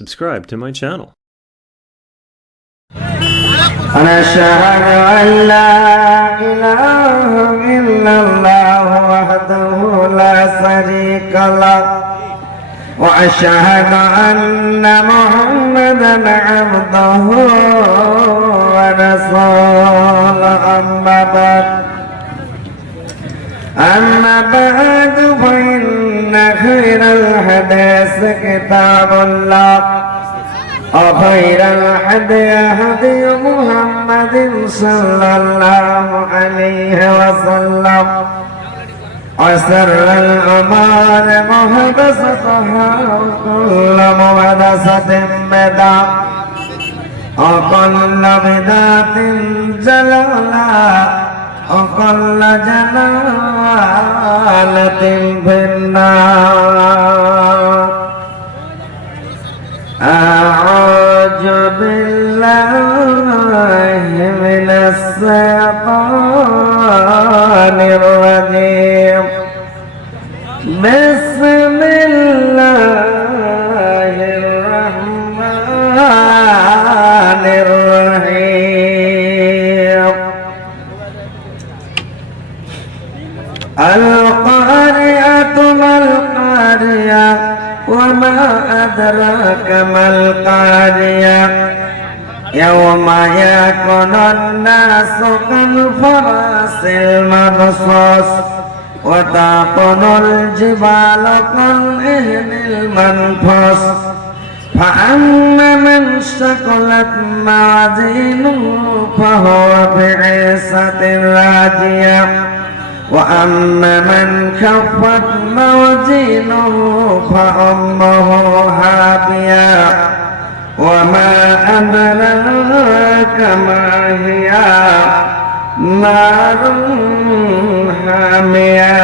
subscribe to my channel. أشهد أن لا إله إلا الله وحده لا شريك له وأشهد أن محمدا عبده ورسوله أما بعد فإن خير الحديث كتاب الله وخير الهدي هدي محمد صلى الله عليه وسلم وشر الأمور محدثاتها وكل محدثة بدعة وكل بدعة ضلالة وكل ضلالة في النار. أعوذ بالله من الشيطان الرجيم. بسم الله الرحمن الرحيم. القارعة ما القارعة وما أدراك ما القارعة يوم يكون الناس كالفراش المبثوث وتكون الجبال كالعهن المنفوش فأما من ثقلت موازينه فهو في عيشة راضية وأما من خفت موازينه فأمه هاوية وما أدراك ما هي نار حامية.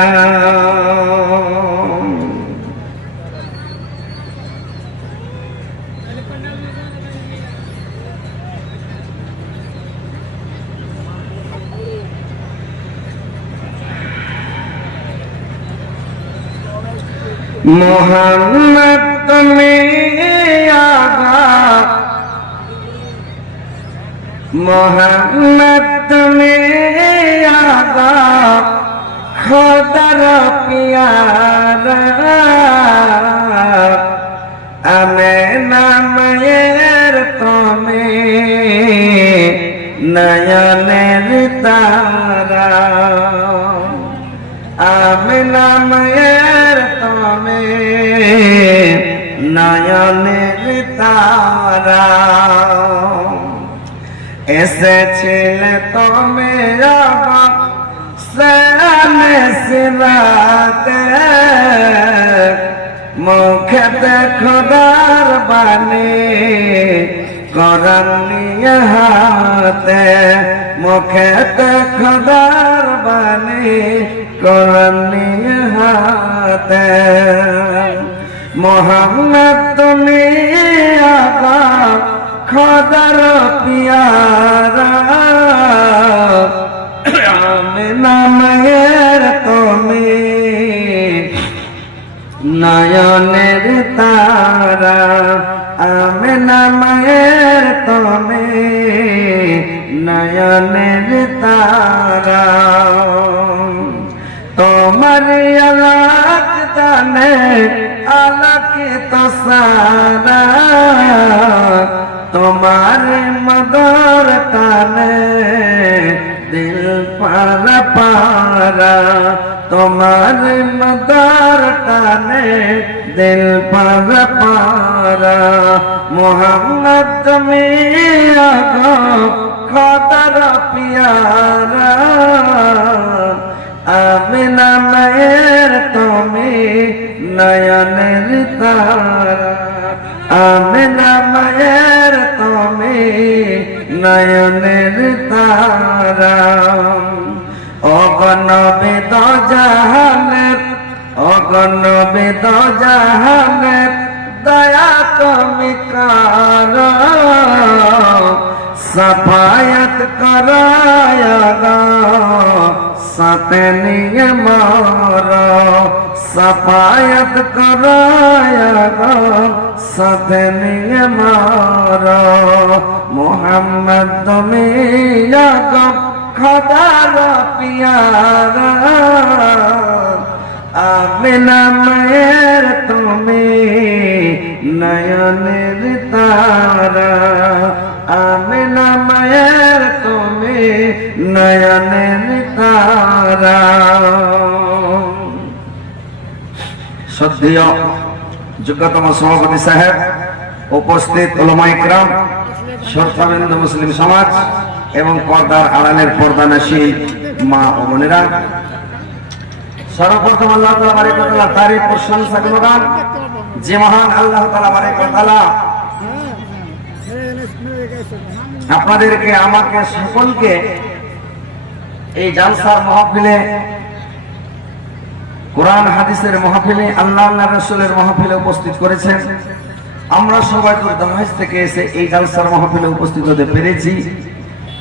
Mohammad तुम्हें आगा मोहम्मद तुम्हें आगा खुदा प्यारा हमें नाम यर तुम्हें नयन तारा हमें नाम यर নয়নের তারা এসেছিলে তুমি সামনে সিরাতে মুখেতে খোদার বাণী কোরআন নিয়ে হাতে মুখেতে খোদার বাণী কোরআন নিয়ে হাতে মোহাম্মদ তুমি আকা খোদার পিয়ারা আমিনা মায়ের তুমি নয়নের তারা আমিনা মায়ের তুমি নয়নের তারা তোমার আলাক জানে আলোকিত সারা তোমার মদর টানে দিল পারা পারা তোমার মদর টানে দিল পারা পারা মোহাম্মদ তুমি আগো খোদার পিয়ারা আমিনা মায়ের তুমি নয়নের তারা আমিনা মায়ের তুমি নয়নের তারা অগণবে তো জাহানের অগণবে তো জাহানের দয়া তুমি কর सफायत कराया साथ नियमारा সাফায়াত করায়া সাথে নিয়ে মারা মোহাম্মদ তুমি খোদার পিয়ারা আমিনা মায়ের তুমি নয়নের তারা আমিনা মায়ের তুমি নয়নের তারা। শ্রদ্ধেয় যোগ্যতম সভাপতি সাহেব, উপস্থিত উলামায়ে কেরাম, শ্রোতাবৃন্দ, মুসলিম সমাজ এবং পর্দার আড়ালের পর্দানাশী মা ও বোনেরা, সর্বপ্রথম আল্লাহ তাআলা বারেক ওয়া তাআলা তারিফ প্রশংসা গুণগান যে মহান আল্লাহ তাআলা বারেক ওয়া তাআলা আপনাদেরকে আমাকে সকলকে এই জালসার মাহফিলে, কোরআন হাদিসের মাহফিলে, আল্লাহ রাসূলের মাহফিলে উপস্থিত করেছেন। আমরা সবাই দূর দরাজ থেকে এসে এই জালসার মাহফিলে উপস্থিত হতে পেরেছি।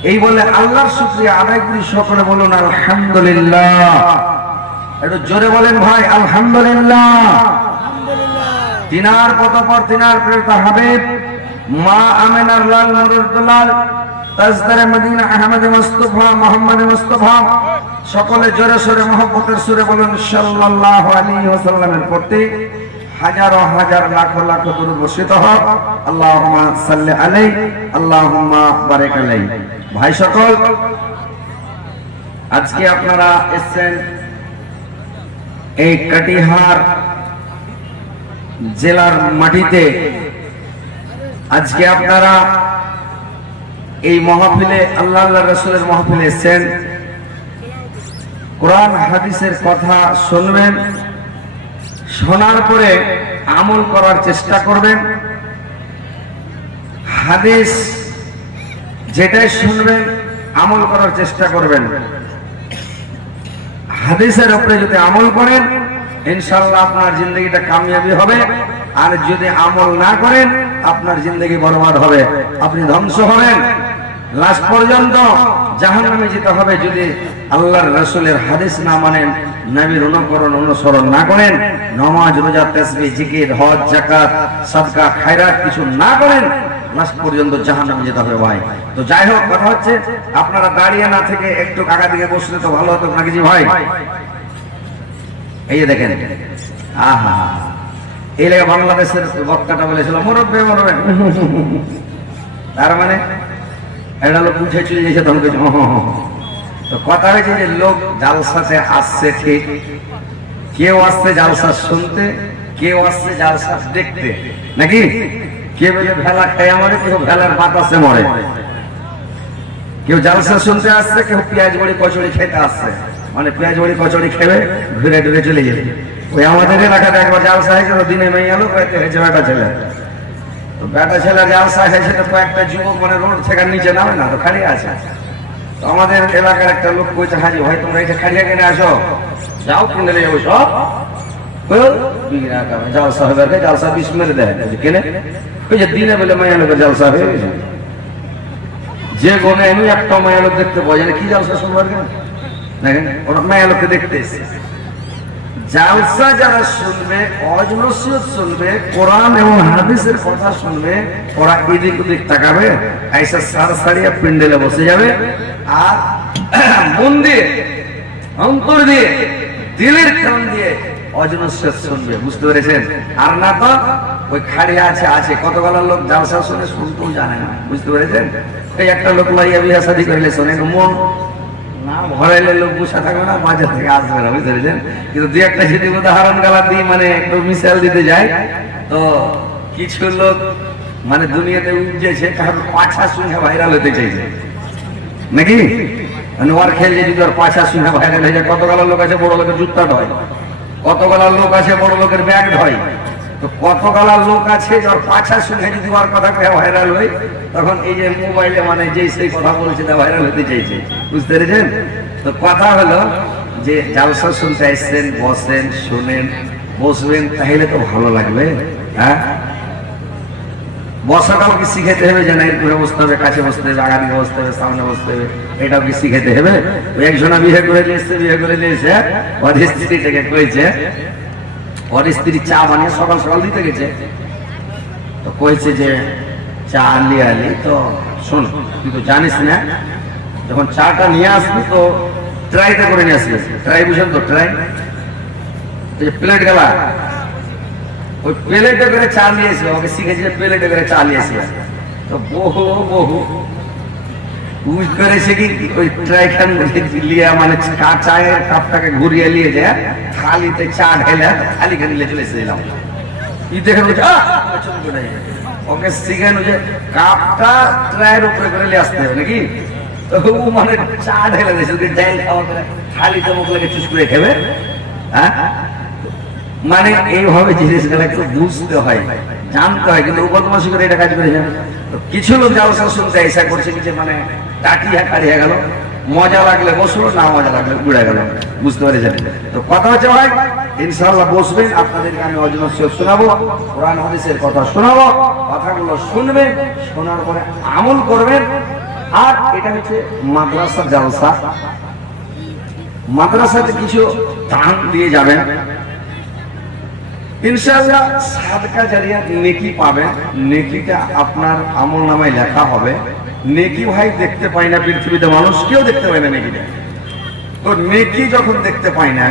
এই বলে আল্লাহর শুকরিয়া আদায় করি। সকলে বলুন আলহামদুলিল্লাহ। একটু জোরে বলেন ভাই, আলহামদুলিল্লাহ। তিনার পতপর তিনার প্রেরিত হাবিব মা আমিনার লাল নুরুল দুলাল তাজদারে মদিনা আহমদ মুস্তাফা মোহাম্মদ মুস্তাফা, সকলে জোরে সোরে মহব্বতের সুরে বলুন সাল্লাল্লাহু আলাইহি ওয়াসাল্লামের প্রতি হাজারো হাজার লাখো লাখো দরুদ বর্ষিত হোক। আল্লাহুম্মা সাল্লি আলাইহি আল্লাহুম্মা বারিক আলাইহি। ভাই সকল, আজকে আপনারা এসেছেন এই কাটিহার জেলার মাটিতে। আজকে আপনারা এই মাহফিলে, আল্লাহ রাসূলের মাহফিলে এসেছেন, কোরআন হাদিসের কথা শুনবেন, শোনার পরে আমল করার চেষ্টা করবেন। হাদিস যেটাই শুনবেন আমল করার চেষ্টা করবেন। হাদিসের উপরে যদি আমল করেন ইনশাআল্লাহ আপনার জিন্দগিটা কামিয়াবি হবে, আর যদি আমল না করেন আপনার জিন্দগি বরবাদ হবে, আপনি ধ্বংস হবেন, লাস্ট পর্যন্ত জাহান্নামে যেতে হবে যদি আল্লাহর রাসূলের হাদিস না মানেন, নবীর অনুসরণ না করেন, নামাজ রোজা তাসবিহ জিকির হজ যাকাত সাদকা খায়রাত কিছু না করেন, লাস্ট পর্যন্ত জাহান্নামে যেতে হবে ভাই। তো যাই হোক, কথা হচ্ছে আপনারা দাঁড়িয়ে না থেকে একটু কাকা দিকে বসলে তো ভালো হতো নাকি জি ভাই? এই যে দেখেন, আহা, এই লেগে বাংলাদেশের বক্তাটা বলেছিল মরবে মরবে, তার মানে একটা লোক উঠে চলে গেছে তখন কিছু। তো কথা হয়েছে যে লোক জালসাতে আসছে ঠিক, কেউ আসছে জালসা শুনতে, কেউ আসছে জালসা দেখতে, নাকি? কেউ ভেলা খেয়ে মরে, কেউ ভেলার বাতাসে মরে, কেউ জালসা শুনতে আসছে, কেউ পেঁয়াজ বড়ি কচুরি খেতে আসছে, মানে পেঁয়াজ বড়ি কচুরি খেয়ে ঘুরে ঘুরে চলে যাবে। ওই আমাদের এলাকাতে একবার জালসা হয়েছিল, দিনে মেয়ে এলো কয়েকটা হয়েছে বেটা ছেলে, তো বেটা ছেলে জালসা হয়েছে, তো কয়েকটা যুবক মানে রোড থেকে নিচে নামে না, তো খালি আছে। তো আমাদের এলাকার একটা লোক কইছে, হাজি ভাই তোমরা এটা খালিয়া কিনে আসো, যাও কিনে নিয়ে যাবো সব জালসা হবে, জালসা বিষ মেরে দেয় কেনে, ওই যে দিনে বেলে মায়া লোকের জালসা হয়ে গেছে, যে গনে আমি একটা মায়া লোক দেখতে পাওয়া যায় না, কি জালসা শুনবার কেন দেখেন, ওরা মায়া লোককে দেখতে এসে জালসা যারা শুনবে, ওয়াজ নসিহত শুনবে, কোরআন এবং হাদিসের কথা শুনবে, ওরা এদিক ওদিক তাকাবে, আইসা সারসারিয়া পিন্ডেলে বসে যাবে, আর মন দিয়ে, অন্তর দিয়ে, দিলের কান দিয়ে ওয়াজ নসিহত শুনবে, বুঝতে পেরেছেন? আর না তো ওই খাড়িয়া আছে কতগুলো লোক জালসা শুনে শুনতেও জানে না, বুঝতে পেরেছেন? এই একটা লোক লাইয়া বিয়া শাদী করলে শোনে, মন না ভরাইলে লোক বসে থাকবে না, বাজার থেকে আসবে না, বুঝতে পেরেছেন? কিন্তু দুই একটা যদি উদাহরণ গালা দিই, মানে একটু মিসাল দিতে যায়, তো কিছু লোক মানে দুনিয়াতে উঠেছে, কারণ পাছা শুনে ভাইরাল হতে চাইছে, নাকি? মানে ওর খেলছে যদি ওর পাছা শুনে ভাইরাল হয়ে যায়, কতগুলো লোক আছে বড় লোকের জুতা ঢয়, কতগুলো লোক আছে বড় লোকের ব্যাগ ঢয়, তো কতগুলো লোক আছে ওর পাছা শুনে যদি ওর কথা ভাইরাল হয়, তখন এই যে মোবাইলে মানে যে সেই কথা বলছে তা ভাইরাল হতে চাইছে, বুঝতে পেরেছেন? তো কথা হলো যে জালসা শুনতে আসছেন, বসেন, শুনেন, বসবেন, তাহলে তো ভালো লাগবে। হ্যাঁ, বসাটাও কি শিখাইতে হবে, যে না এরপরে বসতে হবে, কাছে বসতে হবে, আগামী বসতে হবে, সামনে বসতে হবে, এটাও কি শিখাইতে হবে? ওই একজনা বিয়ে করে নিয়েছে, ওর স্ত্রী থেকে কইছে ওর স্ত্রী চা বানিয়ে সকাল সকাল দিতে গেছে, তো কইছে যে চা আনলি আনলি, তো শোন তুই তো জানিস না, যখন চাটা নিয়ে আসবি তো ট্রাইতে করে নিয়ে আসবি। ট্রাই বুঝেন তো? ট্রাই প্লেট গেলা, ওই প্লেটে করে চা নিয়ে এসে ওকে শিখেছি যে প্লেটে করে চা নিয়ে এসে। তো বহু বহু বুঝ করেছে কি ওই ট্রাই খান লিয়ে মানে চায়ের কাপটাকে ঘুরিয়ে নিয়ে যায় থালিতে চা ঢেলে থালি খান নিয়ে চলে এসেছিলাম। ই দেখে ওকে শিখানো যে কাপটা ট্রাইয়ের উপরে করে নিয়ে আসতে হবে নাকি, তো ও মানে চা ঢেলে দিয়েছে ডাইল খাওয়া করে থালিতে মুখ লাগে চুস করে খেবে। হ্যাঁ, মানে এইভাবে জিনিসগুলো একটু বুঝতে হয়, জানতে হয়, কিন্তু বদমাশি করে এটা কাজ করে যাবে। কিছু লোক জালসা শুনতে এসা করছে কি যে মানে টাটিয়া কাটিয়ে গেল, মজা লাগলে বসলো, না মজা লাগলে উড়ে গেল, বুঝতে পেরেছেন? তো কথা হচ্ছে ভাই ইনশাআল্লাহ বসবেন, আপনাদেরকে আমি অজনা শোনাবো, কোরআন হাদিসের কথা শোনাবো, কথাগুলো শুনবেন, শোনার পরে আমল করবেন। আর এটা হচ্ছে মাদ্রাসার জালসা, মাদ্রাসাতে কিছু দান দিয়ে যাবেন, ইনশাআল্লাহ সাদকা জারিয়া নেকি পাবেন। নেকিটা আপনার আমলনামায় লেখা হবে। নেকি ভাই দেখতে পাই না পৃথিবীতে, মানুষ কেউ দেখতে পায় না নেকিটা। তো নেকি যখন দেখতে পাই না,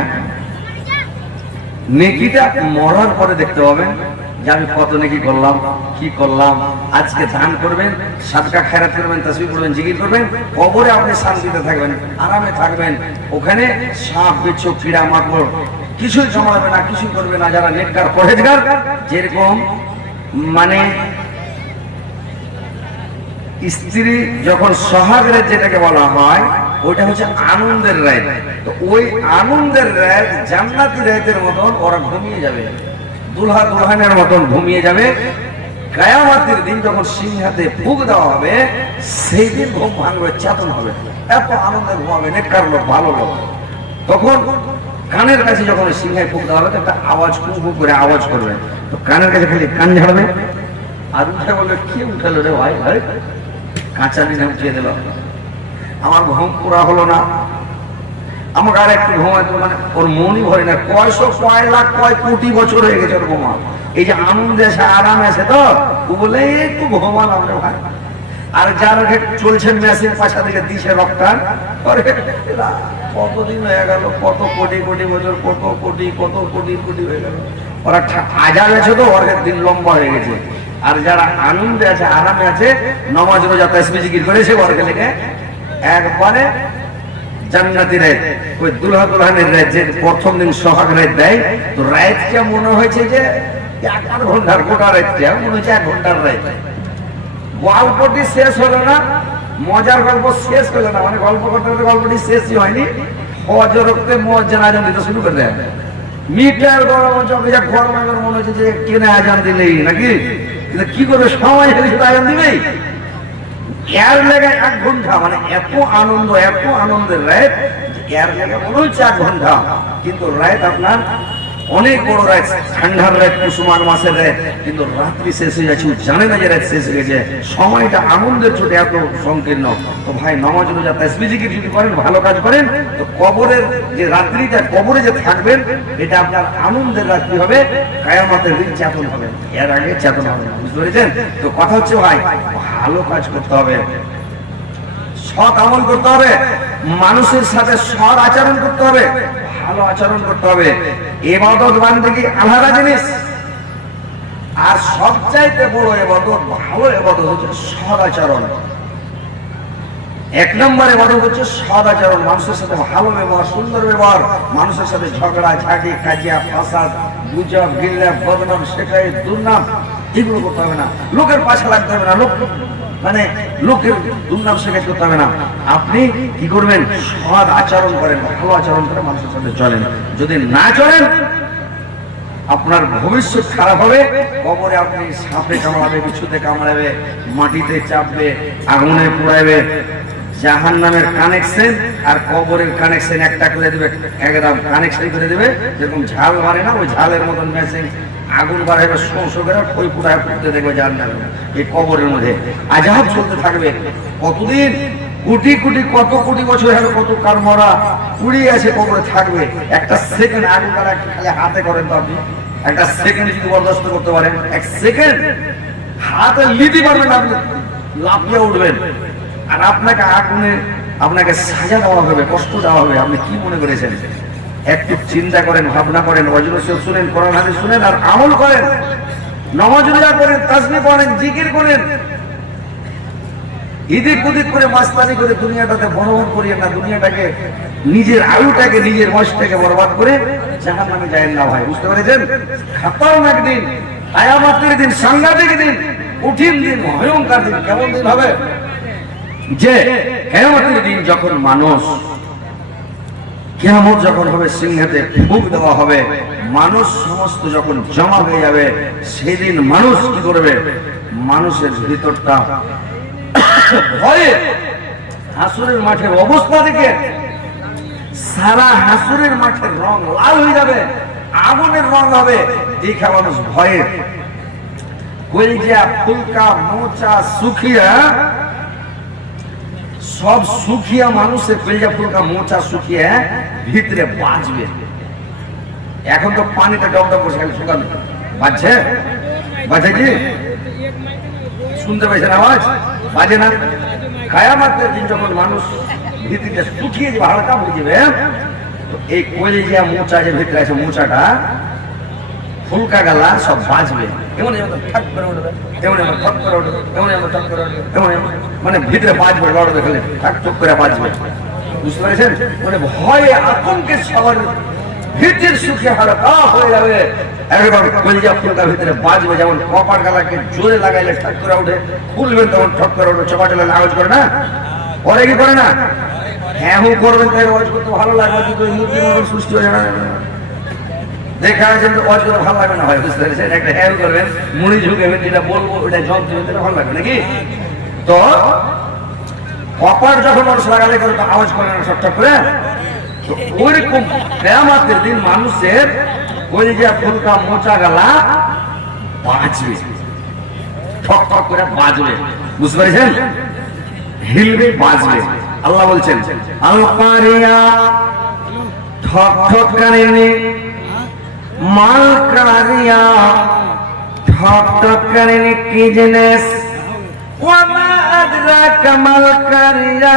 নেকিটা মরার পরে দেখতে পাবেন যে আমি কত নেকি করলাম, কি করলাম। আজকে দান করবেন, সাদকা খেরাত করবেন, তাসবিহ করবেন, জিকির করবেন, কবরে আপনি শান্তিতে থাকবেন, আরামে থাকবেন। ওখানে সাপ বিচ্ছু কীড়া মাকড় কিছুই জমাবে না, কিছুই করবে না। যারা নেককার পরহেজগার, যেরকম মানে স্ত্রী যখন সোহাগ রাত যেটাকে বলা হয়, ওইটা হচ্ছে আনন্দের রাত। তো ওই আনন্দের রাত জান্নাতি রাতের মতন ওরা ঘুমিয়ে যাবে, দুলহা দুলহানের মতন ঘুমিয়ে যাবে। কিয়ামতের দিন যখন সিংহাতে ফুঁক দেওয়া হবে, সেই দিন ঘুম ভাঙবে, চেতন হবে, এত আনন্দে ঘুমাবে নেককার লোক, ভালো লোক। তখন কানের কাছে যখন সিংহায় ফুঁক দেওয়া হবে, একটা আওয়াজ কুকু করে আওয়াজ করবে, তো কানের কাছে খালি কান ঝাড়বে, আর উঠে বলবে কি উঠালো রে ভাই, ভাই কাঁচা দিনে উঠিয়ে দিল, আমার ঘুম পুরা হলো না, আমাকে আর একটু ঘুমাইতো। মানে ওর মনই ভরে না, কয়শো কয় লাখ কয় কোটি বছর হয়ে গেছে ওর ঘুমা, এই যে আনন্দে আছে আরাম আছে, তো ও বলে একটু ঘুমালাম রে ভাই। আর যার চলছে মেশিন পাশা থেকে দিছে রক্তান, কতদিন হয়ে গেল, কত কোটি কোটি বছর, কত কোটি কোটি হয়ে গেল, ওরা আজাদ আছে, তো ওর দিন লম্বা হয়ে গেছে। আর যারা আনন্দে আছে আরামে আছে, নামাজ রোজা তাসবিহ জিকির করেছে, ওরকে লেগে একবারে জান্নাতি রাত, ওই দুলহা দুলহানের রাত, যে প্রথম দিন সোহাগ রাত দেয়, তো রাতটা মনে হয়েছে যে 1 ঘন্টার, গোটা রাতটা মনে হচ্ছে 1 ঘন্টার রাত। গল্পটি শেষ হলো না, মজার গল্প শেষ হলো না, মানে গল্প করতে করতে গল্পটি শেষই হয়নি। ফজর ওয়াক্তে মুয়াজ্জিন আযান দিতে শুরু করে দেয়, মিটার গরম চোখে যা গরম মনে হচ্ছে যে কেনে আযান দিলেই নাকি, কিন্তু কি করবে, সময় হলে শুধু আযান দিবেই। এর লেগে 1 ঘন্টা, মানে এত আনন্দ, এত আনন্দের রাত, এর লেগে মনে হচ্ছে 1 ঘন্টা, কিন্তু রাত আপনার অনেক বড় রাত, ঠান্ডার রাত, কুসুমার মাসের রাত, কিন্তু রাত্রি শেষ হয়ে যাচ্ছে, জানে না যে রাত শেষ হয়ে গেছে, সময়টা আনন্দের ছোটে এত সংকীর্ণ। তো ভাই নামাজ রোজা তাসবিহ জিকির যদি করেন, ভালো কাজ করেন, তো কবরের যে রাত্রিটা, কবরে যে থাকবেন, এটা আপনার আনন্দের রাত্রি হবে, কিয়ামতের দিন চেতন হবে, এর আগে চেতন হবে না, বুঝতে পেরেছেন? তো কথা হচ্ছে ভাই ভালো কাজ করতে হবে, সৎ আমল করতে হবে, মানুষের সাথে সৎ আচরণ করতে হবে, ভালো আচরণ করতে হবে। ইবাদত বান্দেগি আলাদা জিনিস, আর সবচাইতে বড় ইবাদত, ভালো ইবাদত হচ্ছে সৎ আচরণ। 1 নম্বর ইবাদত হচ্ছে সৎ আচরণ, মানুষের সাথে ভালো ব্যবহার, সুন্দর ব্যবহার, মানুষের সাথে ঝগড়া ঝাঁটি, কাজিয়া ফাসাদ, গুজব, গিল্লা, বদনাম, শেখায়ত, দুর্নাম, এগুলো করতে হবে না। লোকের পাশে লাগতে হবে না, মানে লোকের দুর্নাম শেখায়ত করতে হবে না। আপনি কি করবেন, সৎ আচরণ করেন, ভালো আচরণ করে মানুষের সাথে চলেন। যদি না চলেন, আপনার ভবিষ্যৎ খারাপ হবে। কবরে আপনি সাপে কামড়াবে, বিচ্ছুতে কামড়াবে, মাটিতে চাপবে, আগুনে পোড়াবে। জাহান্নামের কানেকশন আর কবরের কানেকশন একটা করে দেবে, একদম কানেকশন করে দেবে, যেরকম ঝাল মারে না, ওই ঝালের মতন মেশিন আগুন বাড়াবে, শোঁ করে ওই পুরায় পুড়তে দেখবে জাহান্নামে। এই কবরের মধ্যে আযাব চলতে থাকবে কতদিন, কোটি কোটি, কত কোটি বছর হবে, কত কার মরা পুড়িয়ে আছে কবরে থাকবে। একটা সেকেন্ড আগুন দ্বারা খালি হাতে করেন তো আপনি, একটা সেকেন্ড যদি বরদাস্ত করতে পারেন, এক সেকেন্ড হাতে নিতে পারবেন, আপনি লাফিয়ে উঠবেন। আর আপনাকে আগুনে আপনাকে সাজা দেওয়া হবে, কষ্ট দেওয়া হবে। আপনি কি মনে করেছেন? একটু চিন্তা করেন, ভাবনা করেন, ওয়াজিব শুনেন, কোরআন হাদিস শুনেন, আর আমল করেন, নামাজ রোজা করেন, তাসবিহ পড়েন, জিকির করেন। এদিক ওদিক করে মাস্তানি করে দুনিয়াটাতে বরবাদ করিয়েন না। দুনিয়াটাকে, নিজের আয়ুটাকে, নিজের বয়সটাকে বরবাদ করে জাহান্নামে যায়েন না ভাই, বুঝতে পেরেছেন? খতরনাক দিন, কিয়ামতের দিন, সাংঘাতিক দিন, কঠিন দিন, ভয়ঙ্কর দিন। কেমন দিন হবে? যে কিয়ামতের দিন যখন মানুষ, কিয়ামত যখন হবে, সিংহাতে ফুঁক দেওয়া হবে, মানুষ সমস্ত যখন জমা হয়ে যাবে, সেদিন মানুষ কি করবে? মানুষের ভিতরটা ভয়ে, হাসুরের মাঠের অবস্থা দেখে সারা হাসুরের মাঠের রং লাল হয়ে যাবে, আগুনের রং হবে। দেখা মানুষ ভয়ে কলিজা, ফুলকা, মোচা, সুখিয়া, সব সুখিয়া মানুষের কলিজা, ফুলকা, মোচা, সুখিয়া ভিতরে বাজবে। এখন তো পানিতে ডব ডব বসে শুকানো বাজছে, বাজে কি? শুনতে পাইছেন আওয়াজ? বাজে না? কিয়ামতের দিন যখন মানুষ ভিতরে শুকিয়ে যাবে, হালকা হয়ে যাবে, তো এই কলিজা, মোচা যে ভিতরে আছে, মোচাটা, ফুলকা গালা সব বাজবে। এমন ঠাক করে উঠবে, এমন ঠক করে উঠবে, এমন ঠক করে উঠবে, এমন মানে ভিতরে বাজবে, লড়বে, খেলে ঠাক ঠক করে বাজবে। বুঝতে পেরেছেন? মানে ভয়ে, আতঙ্কে সবার ভিতর সুখে হালকা হয়ে যাবে। একবার কলিজা ফুলকা ভিতরে বাজবে, যেমন কপার গালাকে জোরে লাগাইলে ঠাক করে উঠে, খুলবেন তখন ঠক করে উঠবে, চপা চলে আওয়াজ করে না? পরে কি করে না? হ্যাঁ হু করবেন, তাই আওয়াজ করতে ভালো লাগবে, কিন্তু মূর্তি মতন সৃষ্টি হয়ে যাবে। দেখা যাচ্ছে আওয়াজ করতে ভালো লাগবে না হয়, বুঝতে পেরেছেন? একটা হ্যাঁ করবেন, মুড়ি ঝুঁকেবেন, যেটা বলবো ওটা জল দেবেন, তাহলে ভালো লাগবে নাকি? তো কপার যখন মানুষ লাগালে করে আওয়াজ করে না সব ঠক করে, ওইরকম কিয়ামতের দিন মানুষের কলিজা, ফুলকা, মোচা গালা বাজবে, ঠক ঠক করে বাজবে। বুঝতে পেরেছেন? হিলবে, বাজবে। আল্লাহ বলছেন আল কারিয়া, ঠক ঠক কারিনি, মাল কারিয়া, ঠক ঠক কারিনি কি জিনিস? ওয়ামা আদরাকা মাল কারিয়া,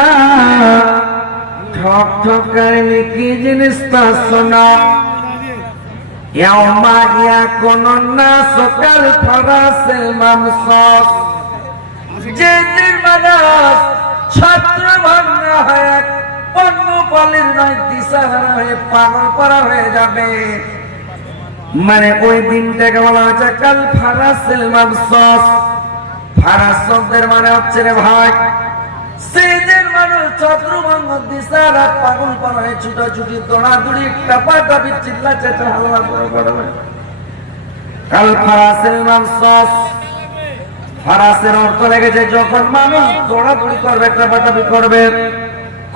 ঠক ঠক কারিনি কি জিনিস তা শোনা। ইয়াউমা ইয়াকুনুন নাসু কাল ফারাসিল মামসুস, যেদিন মানুষ ছত্রভঙ্গ হয়ে, পঙ্গপালের নয়, দিশাহারা হয়ে, পাগল করা হয়ে যাবে। মানে ওই দিনটাকে বলা হচ্ছে কাল ফারাসিল মামসুস। ফারাস শব্দের মানে হচ্ছে রে ভাই, সেদিন মানুষ ছত্রভঙ্গ, দিশাহারা, পাগল করা হয়ে ছুটাছুটি, দৌড়াদৌড়ি, টাপাটাপি, চিল্লা চেঁচা, হাল্লা করে করবে। কাল ফারাসিল মামসুস, ফারাসের অর্থ লেগেছে যখন মানুষ দৌড়াদৌড়ি করবে, টাপাটাপি করবে,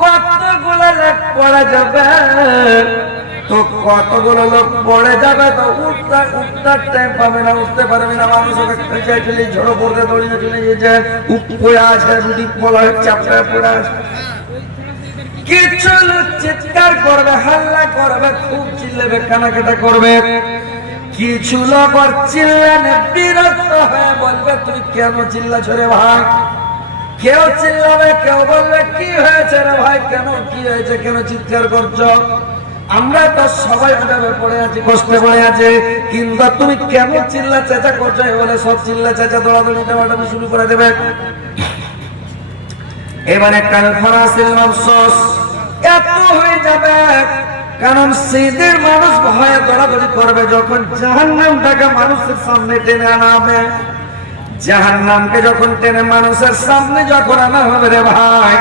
কতগুলো লোক পড়ে যাবে। তো কতগুলো লোক পড়ে যাবে, তো উঠতে টাইম পাবে না, উঠতে পারবে না। মানুষ ওকে ঝড়ো পড়তে দৌড়িয়ে চলে গেছে, পড়ে আছে, রুটি বলা হচ্ছে, চাপড়ে পড়ে আছে। কিছু লোক চিৎকার করবে, হাল্লা করবে, খুব চিল্লাবে, কানাকাটা করবে। কিছু লোক চিল্লানে বিরক্ত হয়ে বলবে তুই কেন চিল্লাছ রে ভাই? কেউ চিল্লাবে, কেউ বলবে কি হয়েছে রে ভাই, কেন কি হয়েছে, কেন চিৎকার করছো? আমরা তো সবাই ভাবে পড়ে আছি, কষ্টে পড়ে আছে, কিন্তু তুমি কেন চিল্লা চেঁচা করছো? বলে সব চিল্লা চেঁচা, দৌড়াদৌড়ি, টাপাটাপি শুরু করে দেবে। এবারে কাল ফারাসিল মামসুস এত হয়ে যাবে, কারণ সেদিন মানুষ ভয়ে দৌড়াদৌড়ি করবে যখন জাহান্নামটাকে মানুষের সামনে টেনে আনা হবে। জাহান্নামকে যখন টেনে মানুষের সামনে যখন আনা হবে রে ভাই,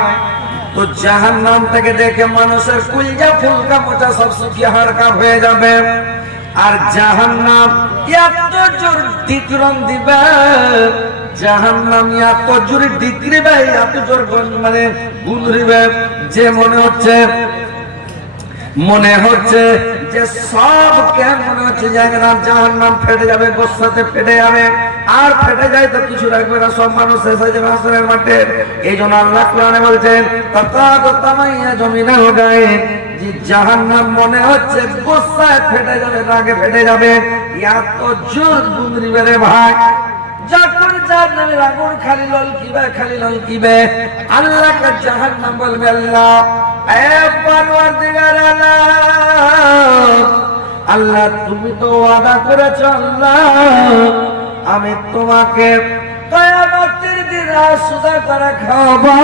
তো জাহান্নাম থেকে দেখে মানুষের কলিজা, ফুলকা, মোচা সব শুকিয়ে হাড়কা হয়ে যাবে। আর জাহান্নাম এত জোর দিকরণ দিবে, জাহান্নাম এত জোরে দিকরিবে, এত জোর মানে গুনরিবে, যে মনে হচ্ছে যে সবকে মনে হচ্ছে জাহান্নাম ফেটে যাবে, গোসাতে ফেটে যাবে। আর ফেটে যায় তো কিছু রাখবে না, সব মানুষ শেষ হয়ে যাবে হাসরের মাঠে। এই জন্য আল্লাহ কোরআনে বলছেন তাতাগতামাইয়া জমিনাল গায়ে, যে জাহান্নাম মনে হচ্ছে গোসায় ফেটে যাবে, রাগে ফেটে যাবে, এত জোর গুমরি বেড়ে ভাই। যখন জাহান্নামের আগুন খালি ললকিবে, আল্লাহকে জাহান্নাম বলবে, আল্লাহ আল্লাহ তুমি তো ওয়াদা করেছো, আল্লাহ আমি তোমাকে কিয়ামতের দিন সুদা করে খাওয়াবো,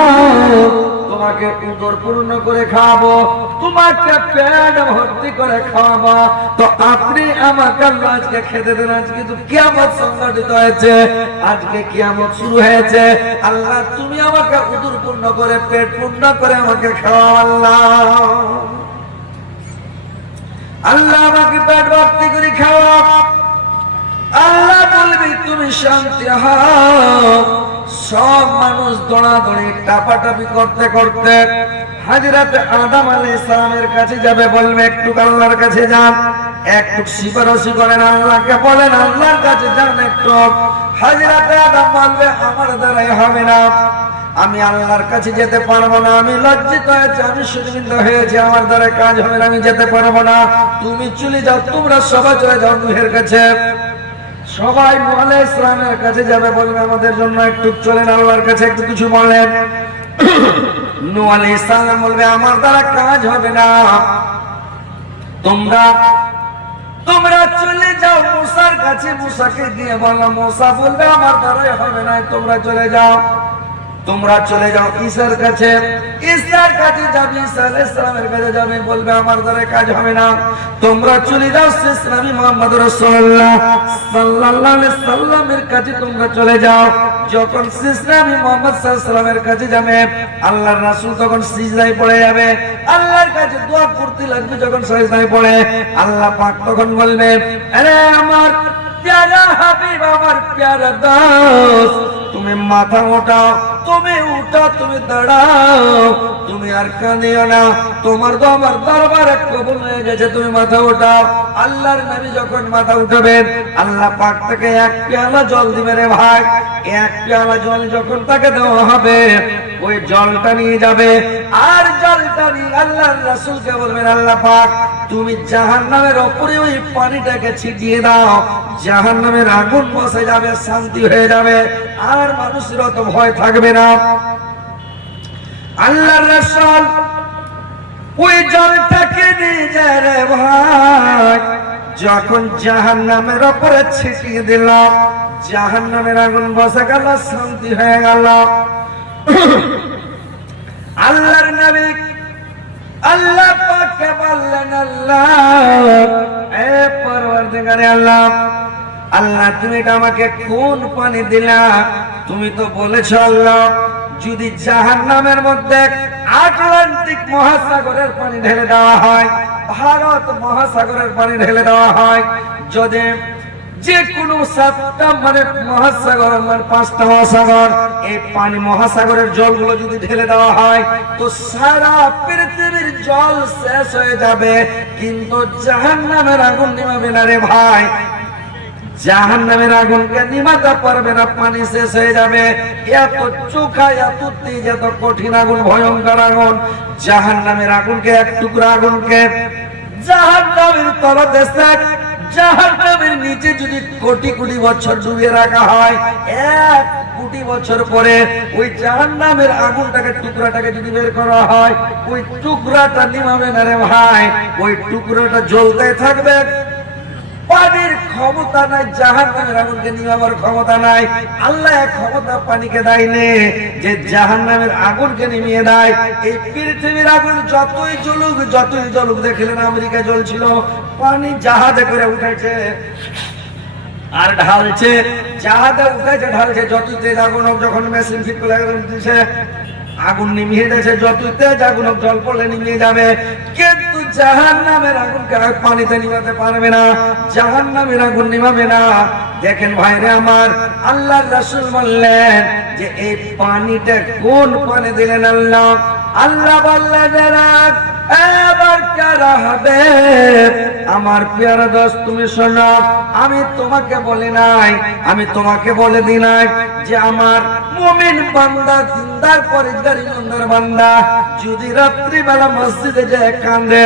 তোমাকে উদর পূর্ণ করে খাওয়াবো, তোমাকে পেট ভর্তি করে খাওয়াবো। তো আপনি আমাকে আজকে খেতে দেন। আজকে তো কিয়ামত সংঘটিত হয়েছে, আজকে কিয়ামত শুরু হয়েছে। আল্লাহ তুমি আমাকে উদর পূর্ণ করে, পেট পূর্ণ করে আমাকে খাওয়াও। আল্লাহ আমাকে পেট ভর্তি করে খাওয়াও। আল্লাহ বলবি তুমি শান্তি হও। সব মানুষ দৌড়াদৌড়ি টাপাটাপি করতে করতে হযরত আদম আলাইহিস সালামের কাছে যাবে, বলবে একটু আল্লাহর কাছে যান, একটু সিফারিশ করেন, আল্লাহকে বলেন আল্লাহর কাছে যান একটু। হযরত আদম বলবে আমার দ্বারাই হবে না, আমি আল্লাহর কাছে যেতে পারবো না, আমি লজ্জিত হয়েছি, আমি শর্মিন্দা হয়েছি, আমার দ্বারা কাজ হবে না, আমি যেতে পারবো না, তুমি চলে যাও, তোমরা সবাই চলে যাও নূহের কাছে। সবাই নূহ আলাইহিস সালামের কাছে যাবে, বলবে আমাদের জন্য একটু চলেন আল্লাহর কাছে, একটু কিছু বলেন। নূহ আলাইহিস সালাম বলবে আমার দ্বারা কাজ হবে না, তোমরা চলে যাও মুসার কাছে, মুসাকে গিয়ে বললাম, মুসা বলবে আমার দ্বারাই হবে না, তোমরা চলে যাও ঈসার কাছে, ঈসার কাছে যাবে, ঈসা আলাইহিস সালামের কাছে যাবে, বলবে আমার দ্বারা কাজ হবে না, তোমরা চলে যাও শেষ নবী মুহাম্মদ রাসূলুল্লাহ সাল্লাল্লাহু আলাইহি সাল্লামের কাছে তোমরা চলে যাও। যখন শেষ নবী মুহাম্মদ সাল্লাল্লাহু আলাইহি সাল্লামের কাছে যাবে, আল্লাহর রাসূল তখন সিজদায় পড়ে যাবে, আল্লাহর কাছে দোয়া করতে লাগবে। যখন সিজদায় পড়ে আল্লাহ পাক তখন বলবে, আরে আমার প্যারা হাবিব, আমার প্যারা দোস্ত, তুমি মাথা ওঠাও, তুমি উঠো, তুমি দাঁড়াও, তুমি আর কাঁদিও না, তোমার তো আমার দরবারে কবুল হয়ে গেছে, তুমি মাথা উঠাও। আল্লাহর নবী যখন মাথা উঠাবেন, আল্লাহ পাক তাকে এক পেয়ালা জল দিবে রে ভাই। এক পেয়ালা জল যখন তাকে দেওয়া হবে, ওই জলটা নিয়ে যাবে, আর জলটা নিয়ে আল্লাহর রাসূলকে বলবেন, আল্লাহ পাক তুমি জাহান্নামের উপরে ওই পানিটাকে ছিটিয়ে দাও, জাহান্নামের আগুন বসে যাবে, শান্তি হয়ে যাবে, আর মানুষের অত ভয় থাকবে না। আল্লাহর রাসূল ওই জলটাকে নিয়ে যায় রে ভাই, যখন জাহান্নামের উপরে ছিটিয়ে দিল, জাহান্নামের আগুন বসে গেল, শান্তি হয়ে গেল। আল্লাহর নবী আল্লাহ পাককে বললেন, আল্লাহ এ পরওয়ারদিগারে আল্লাহ, আল্লাহ তুমি এটা আমাকে কোন পানি দিলা? তুমি তো বলেছ আল্লাহ যদি জাহান্নামের মধ্যে আটলান্টিক মহাসাগরের পানি ঢেলে দেওয়া হয়, ভারত মহাসাগরের পানি ঢেলে দেওয়া হয়, যদি যে কোনো সাতটা মানে মহাসাগর, মানে পাঁচটা মহাসাগর, এই পানি মহাসাগরের জলগুলো যদি ঢেলে দেওয়া হয়, তো সারা পৃথিবীর জল শেষ হয়ে যাবে, কিন্তু জাহান্নামের আগুন নিভাবে না রে ভাই। জাহান্নামের আগুনকে নিভাতে পারবে না, পানি শেষ হয়ে যাবে। এত চোখা, এত তেজ, এত কঠিন আগুন, ভয়ঙ্কর আগুন। জাহান্নামের আগুনকে, এক টুকরা আগুনকে জাহান্নামের তলদেশে, জাহান্নামের নিচে যদি কোটি কোটি বছর ডুবিয়ে রাখা হয়, 1 কোটি বছর পরে ওই জাহান্নামের আগুনটাকে, টুকরাটাকে যদি বের করা হয়, ওই টুকরাটা নিভাবে না রে ভাই, ওই টুকরাটা জ্বলতে থাকবে। পানির ক্ষমতা নাই, জাহান্নামের আগুনকে নিভাবার ক্ষমতা নাই। আল্লাহ ক্ষমতা পানিকে দেয়নি যে জাহান্নামের আগুনকে নিভিয়ে দেয়। এই পৃথিবীর আগুন যতই জ্বলুক, দেখলেন আমেরিকা জ্বলছিল, পানি জাহাজে করে উঠেছে আর ঢালছে, জাহাজে উঠেছে ঢালছে, যতই তেজ আগুন হোক, যখন মেশিন ফিট করে দিচ্ছে আগুন নিভিয়ে যাচ্ছে, যতই তেজ আগুন হোক, জল পড়লে নিভিয়ে যাবে, কিন্তু জাহান্নামের আগুনকে পানিতে নিভাতে পারবে না, জাহান্নামের আগুন নিভাবে না। দেখেন ভাইরে আমার, আল্লাহর রাসূল বললেন যে এই পানিটা কোন পানি দিলেন আল্লাহ? আল্লাহ বললেন এবার প্যারা হবে আমার পেয়ারা দোস্ত, তুমি শোনো, আমি তোমাকে বলি নাই, আমি তোমাকে বলে দি নাই যে আমার মুমিন বান্দা, দিনদার পরেশগার ইমানদার বান্দা যদি রাত্রি বেলা মসজিদে যায় কান্দে,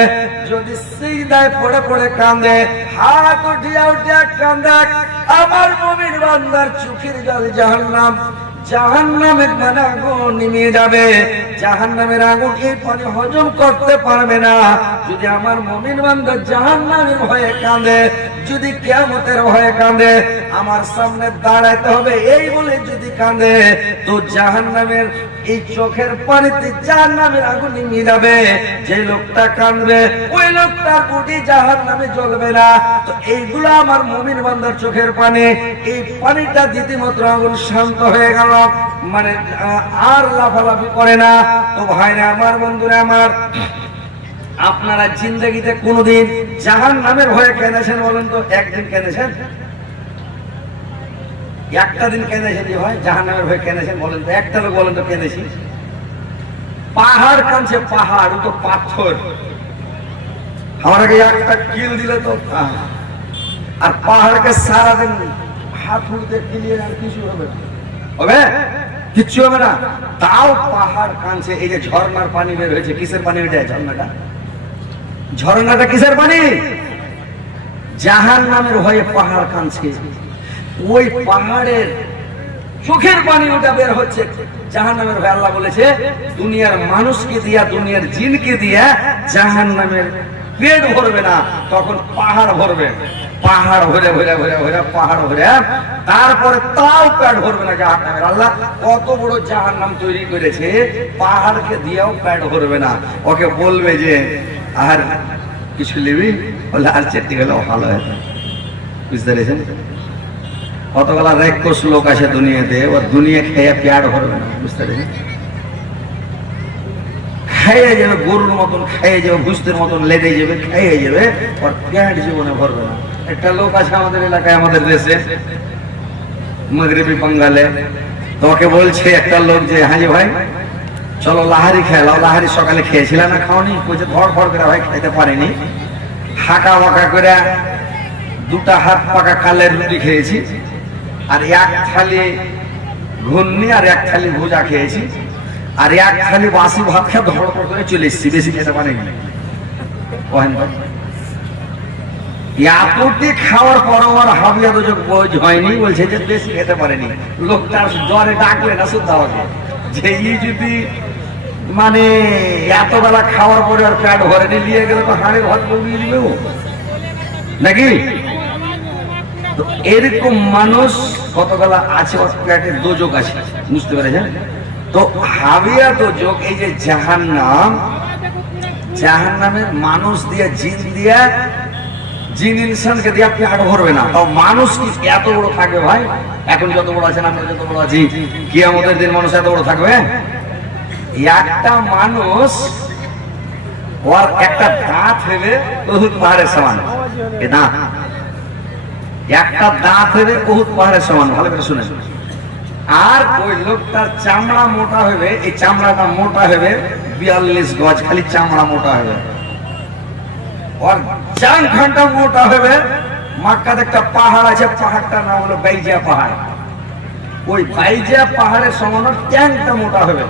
যদি সিজদায় পড়ে পড়ে কান্দে, হাত উঠিয়া উঠিয়া কান্দে, আমার মুমিন বান্দার চোখের জল জাহান্নাম, জাহান্নামের মানে আগুন নিমে যাবে। জাহান্নামের আগুন এই পানি হজম করতে পারবে না। যদি আমার মুমিন বান্দা জাহান্নামের ভয়ে কাঁদে, যদি কিয়ামতের ভয়ে কাঁদে, আমার সামনে দাঁড়াইতে হবে এই বলে যদি কাঁদে, তো জাহান্নামের এই চোখের পানিতে জাহান্নামের আগুন নিমে যাবে। যে লোকটা কাঁদবে ওই লোকটার বুটি জাহান্নামে জ্বলবে না। তো এইগুলো আমার মুমিন বান্দার চোখের পানি, এই পানিটা রীতিমতো আগুন শান্ত হয়ে গেল, মানে আর লাফালাফি করে না। তো ভাইরা আমার, বন্ধুরা আমার, আপনারা জিন্দগিতে কোনদিন জাহান্নামের ভয়ে কেঁদেছেন বলেন তো? একদিন কেঁদেছেন? একটা দিন কেঁদেছেন যে ভাই জাহান্নামের ভয়ে কেঁদেছেন বলেন তো? একটা লোক বলেন তো কেঁদেছি? পাহাড় কাঁদছে, পাহাড়, ও তো পাথর। আমার আগে একটা কিল দিলে তো, আর পাহাড়কে সারাদিন হাত উঠতে কিলিয়ে আর কিছু হবে না, হবে কিচ্ছু হবে না, তাও পাহাড় কাঁদছে। এই যে ঝর্ণার পানি বের হয়েছে, কিসের পানি ওঠে ঝর্ণাটা? ঝর্ণাটা কিসের পানি? জাহান্নামের ভয়ে পাহাড় কাঁদছে। ওই পাহাড়ের চোখের পানি ওটা বের হচ্ছে জাহান্নামের ভয়ে। আল্লাহ বলেছে দুনিয়ার মানুষকে দিয়া, দুনিয়ার জিনকে দিয়া জাহান্নামের পেট ভরবে না, তখন পাহাড় ভরবে। পাহাড় ভরে ভরে ভরে ভরে পাহাড় ভরে, তারপরে তাও পেট ভরবে না জাহান্নামের। আল্লাহ কত বড় জাহান্নাম তৈরি করেছে, পাহাড়কে দিয়েও পেট ভরবে না। ওকে বলবে যে আর কিছু নিবি, বলে আর চেটে গেলে ভালো হয়। বুঝতে পেরেছেন? কতগুলা রেকর্স লোক আছে দুনিয়াতে, ও দুনিয়া খেয়ে পেট ভরবে না। বুঝতে পেরেছেন? খাইয়ে যাবে, গরুর মতন খাইয়ে যাবে, ভুস্তের মতন লেগে যাবে, খাইয়ে যাবে, ওর পেট জীবনে ভরবে না। একটা লোক আছে আমাদের এলাকায়, আমাদের দেশে, মাগরিবি বাঙ্গালে, তোমাকে বলছে একটা লোক যে হ্যাঁ ভাই চলো লাহারি খেলাও। লাহারি সকালে খেয়েছিলাম না, খাওনি? বলছে ধড় ফড় করে ভাই খাইতে পারিনি, হাঁকা বাঁকা করে দুটা হাত পাকা কালের রুটি খেয়েছি, আর এক থালি ঘুন্নি আর এক থালি ভুজা খেয়েছি, আর এক থালি বাসি ভাত খেয়ে ধড় ফড় করে চলে এসেছি, বেশি খেতে পারিনি। এতটি খাওয়ার পর আমার হাবিয়া তো বোঝ হয়নি, বলছে যে বেশি খেতে পারেনি। লোকটার জ্বরে ডাকলে না শুদ্ধ হবে যে ই যদি মানে এত বেলা খাওয়ার পরে আর পেট ভরেনি, নিয়ে গেলে তো হাড়ে ভাত বলিয়ে দিবে নাকি? তো এরকম মানুষ কতগুলা আছে, ওর পেটে দোজক আছে। বুঝতে পেরেছেন? তো হাবিয়া দোজক, এই যে জাহান্নাম, জাহান্নামের মানুষ দিয়ে, জিন দিয়ে, জিন ইনসানকে দিয়ে পেট ভরবে না। তাও মানুষ কি এত বড় থাকবে ভাই? এখন যত বড় আছেন, আমরা যত বড় আছি, কিয়ামতের দিন মানুষ এত বড় থাকবে? একটা মানুষ, ওর একটা দাঁত হবে বহুত পাহাড়ের সমান। দাঁত, একটা দাঁত হবে বহুত পাহাড়ের সমান। ভালো করে শুনে। আর ওই লোকটার চামড়া মোটা হবে, এই চামড়াটা মোটা হবে 42 গজ, খালি চামড়া মোটা হবে। ওর জান ঘন্টা মোটা হবে। মক্কাতে একটা পাহাড় আছে, পাহাড়টার নাম হলো বাইজিয়া পাহাড়। ওই বাইজিয়া পাহাড়ের সমান ট্যাংটা মোটা হবে।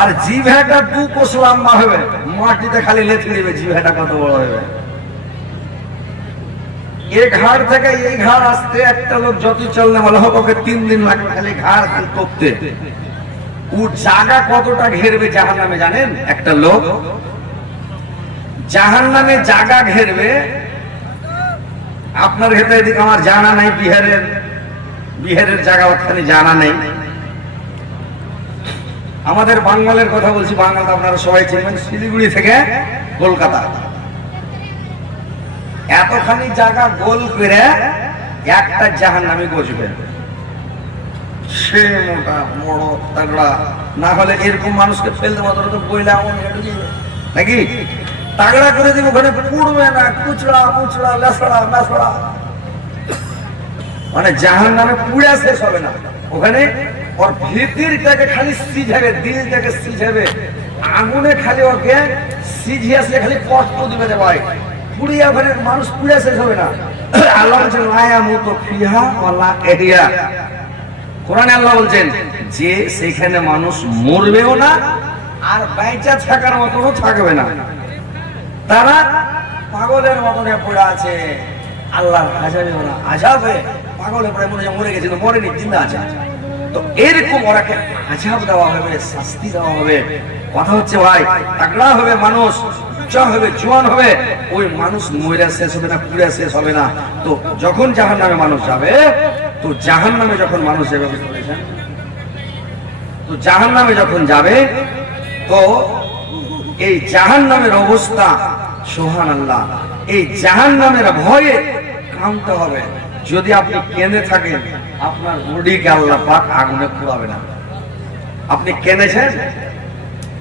আর জিভেটা 2 কোষ লম্বা হবে, মাটিতে খালি লেথে দিবে। জিভেটা কত বড় হবে! এই ঘাড় থেকে এই ঘাড় আসতে একটা লোক যত চললে বলা হোক, ওকে 3 দিন লাগবে খালি ঘাড় করতে। ও জায়গা কতটা ঘেরবে জাহান্নামে জানেন? একটা লোক জাহান্নামে জায়গা ঘেরবে, আপনার ক্ষেত্রে এদিকে আমার জানা নাই, বিহারের জায়গা ওখানে জানা নেই। আমাদের বাঙালের কথা বলছি, বাঙাল আপনারা সবাই চিনবেন, শিলিগুড়ি থেকে কলকাতা এতখানি জায়গা গোল করে একটা জাহান্নামে বসবে। সে মোটা বড় তাগড়া, না হলে এরকম মানুষকে ফেলতে মতো তো বইলা নাকি তাগড়া করে দিব, ওখানে পুড়বে না, কুচড়া মুচড়া লেসড়া মেসড়া, মানে জাহান্নামে পুড়ে শেষ হবে না। ওখানে ওর ভিতরটাকে খালি সিঝাবে, দিলটাকে সিঝাবে, আগুনে খালি ওকে সিঝিয়ে আসলে খালি কষ্ট দিবে যে ভাই, পুড়িয়া ওখানে মানুষ পুড়ে শেষ হবে না। আল্লাহ বলছেন লায়ামুতু ফিহা ওয়ালা ইয়াহইয়া। কোরআনে আল্লাহ বলছেন যে সেখানে মানুষ মরবেও না আর বাইচা থাকার মতনও থাকবে না। তারা পাগলের মতন পড়ে আছে, আল্লাহর আযাবে ওরা আযাবে পাগলে পড়ে মরে গেছে, তো মরেনি, জিন্দা আছে। তো এরকম ওরাকে আযাব দেওয়া হবে, শাস্তি দেওয়া হবে। কথা হচ্ছে ভাই, তাগড়া হবে মানুষ, উচ্চা হবে, জোয়ান হবে, ওই মানুষ মরে শেষ হবে না, পুড়ে শেষ হবে না। তো যখন জাহান্নামে মানুষ যাবে, তো জাহান্নামে যখন মানুষ যাবে, তো জাহান্নামে যখন যাবে, তো এই জাহান্নামের অবস্থা সুবহানাল্লাহ, এই জাহান্নামের ভয়ে কাঁদতে হবে। যদি আপনি কেঁদে থাকেন, আপনার বডিকে আল্লাহ পাক আগুনে পোড়াবে না। আপনি কেঁদেছেন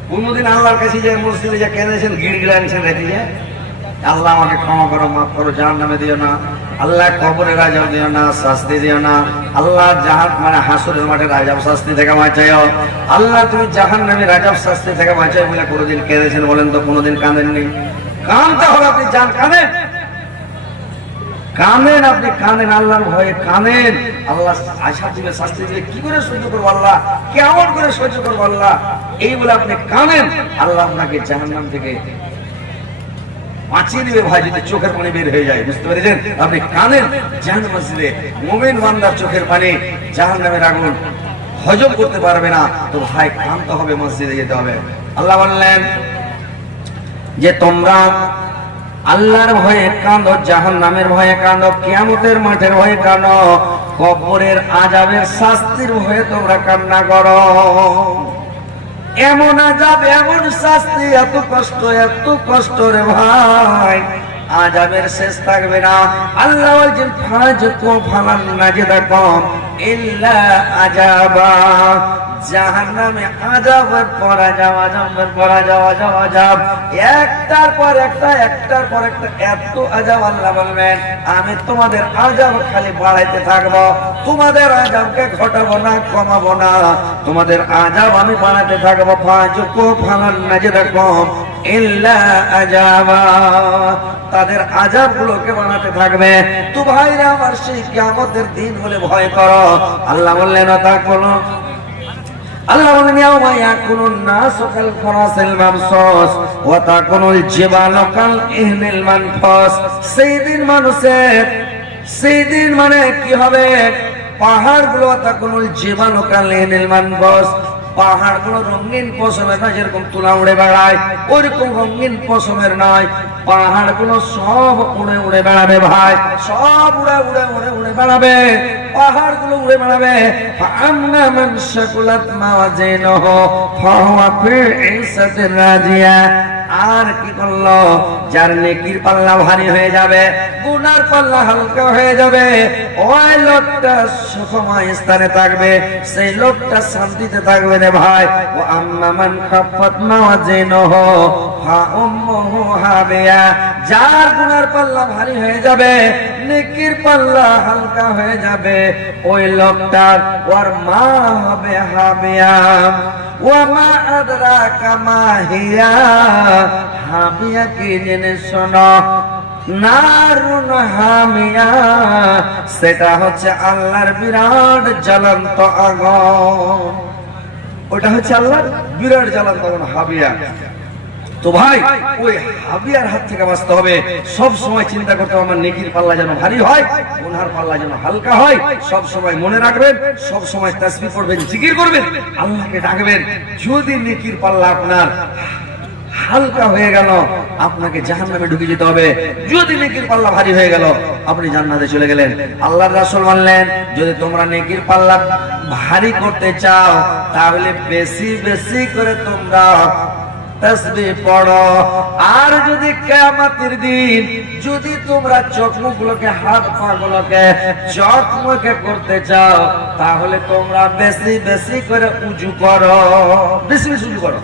কোনদিন আল্লাহর কাছে যে মসজিদে যে কেঁদেছেন, গিড়গিড় আনছেন রেখে যে আল্লাহ আমাকে ক্ষমা করো, মাফ করো, জাহান্নামে দিও না, আল্লাহ কবরের আযাব দিও না, শাস্তি দিও না, আল্লাহ মানে হাসরের মাঠের আযাব শাস্তি থেকে বাঁচাও, আল্লাহ তুমি জাহান্নামের আযাব শাস্তি থেকে বাঁচাও বলে কোনদিন কেঁদেছেন বলেন তো? কোনদিন কাঁদেননি। কাঁদতে হবে, আপনি যান কাঁদেন, কাঁদেন, আপনি কাঁদেন, আল্লাহর ভয়ে কাঁদেন। আল্লাহ আযাব দিবে, শাস্তি দিবে, কি করে সহ্য করবো আল্লাহ, কেমন করে সহ্য করবো আল্লাহ, এই বলে আপনি কাঁদেন। আল্লাহ আপনাকে জাহান্নাম থেকে বাঁচিয়ে দিবে ভাই, যদি চোখের পানি বের হয়ে যায়, বুঝতে পেরেছেন? আপনি কাঁদেন জাহান্নাম মসজিদে, মুমিন বান্দার চোখের পানি জাহান্নামের আগুন হজম করতে পারবে না। তো ভাই কাঁদতে হবে, মসজিদে যেতে হবে। আল্লাহ বললেন যে তোমরা আল্লাহর ভয়ে কাঁদো, জাহান্নামের ভয়ে কাঁদো, কিয়ামতের মাঠের ভয়ে কাঁদো, কবরের আযাবের শাস্তির ভয়ে তোমরা কান্না করো। এমন আযাব, এমন শাস্তি, এত কষ্ট রে ভাই, আযাবের শেষ থাকবে না। আল্লাহ বলছেন ফাজকু ফালান নাজিদাকুম ইল্লা আযাবা। জাহান্নামে আযাবের পর আযাব, আযাবের পর আযাব, একটার পর একটা, একটার পর একটা, এত আযাব। আল্লাহ বলবেন আমি তোমাদের আযাব খালি বাড়াইতে থাকবো, তোমাদের আযাবকে ঘটাবো না, কমাবো না, তোমাদের আযাব আমি বাড়াতে থাকবো। ফাজকু ফালান নাজিদাকুম ইল্লা আযাবা, তাদের আযাব গুলোকে বানাতে থাকবে। তো ভাইরা আমার, সেই কিয়ামতের দিন বলে ভয় করো। আল্লাহ বললেন তা কোন, আল্লাহ বলেন ইয়াউমা ইয়াকুনুন নাসু কাল ফারাসিল মাবসুস ওয়া তাকুনুল জিবালু কাল ইহনিল মানফুস। সেই দিন মানুষের, সেই দিন মানে কি হবে, পাহাড়গুলো তাকুনুল জিবালু কাল ইহনিল মানফুস, পাহাড়গুলো রঙিন পশমের নয়, যেরকম তুলা উড়ে বেড়ায় ওইরকম রঙিন পশমের নয়, পাহাড়গুলো সব উড়ে উড়ে বেড়াবে ভাই, সব উড়ে উড়ে উড়ে উড়ে বেড়াবে, পাহাড়গুলো উড়ে বেড়াবে। ফাআম্মা মান শাকুলাত মাওয়াজিনুহু ফাহুয়া ফি ঈশাতির রাজিয়া। আর কি করলো, যার নেকির পাল্লা ভারী হয়ে যাবে, গুনার পাল্লা হালকা হয়ে যাবে, ওই লোকটা সুখময় স্থানে থাকবে, সেই লোকটা শান্তিতে থাকবে রে ভাই। ওয়া আম্মা মান খাফফাত মাওয়াজিনুহু ফাউম্মুহু হাবিয়া। যার গুনার পাল্লা ভারী হয়ে যাবে, নেকির পাল্লা হালকা হয়ে যাবে, ওই লোকটার ওর মা হবে হাবিয়া। ওয়া মা আদরাকা মা হিয়া। হামিয়া কি জেনে শোনো, নারুন হামিয়া, সেটা হচ্ছে আল্লাহর বিরাট জ্বলন্ত আগুন। ওটা হচ্ছে আল্লাহর বিরাট জ্বলন্ত আগুন, হাবিয়া। তো ভাই ওই হাবিয়ার হাত থেকে বাঁচতে হবে। সব সময় চিন্তা করতে হবে আমার নেকির পাল্লা যেন ভারী হয়, গুনার পাল্লা যেন হালকা হয়। সব সময় মনে রাখবেন, সব সময় তাসবিহ করবেন, জিকির করবেন, আল্লাহকে ডাকবেন। যদি নেকির পাল্লা আপনার হালকা হয়ে গেল, আপনাকে জাহান্নামে ঢুকে যেতে হবে। যদি নেকির পাল্লা ভারী হয়ে গেল, আপনি জান্নাতে চলে গেলেন। আল্লাহর রাসূল বললেন যদি তোমরা নেকির পাল্লা ভারী করতে চাও, তাহলে বেশি বেশি করে তোমরা তাসবিহ পড়ো। আর যদি কিয়ামতের দিন যদি তোমরা চোখ মুখগুলোকে, হাত পা গুলোকে চকমকে করতে চাও, তাহলে তোমরা বেশি বেশি করে উজু করো, বেশি বেশি উজু করো।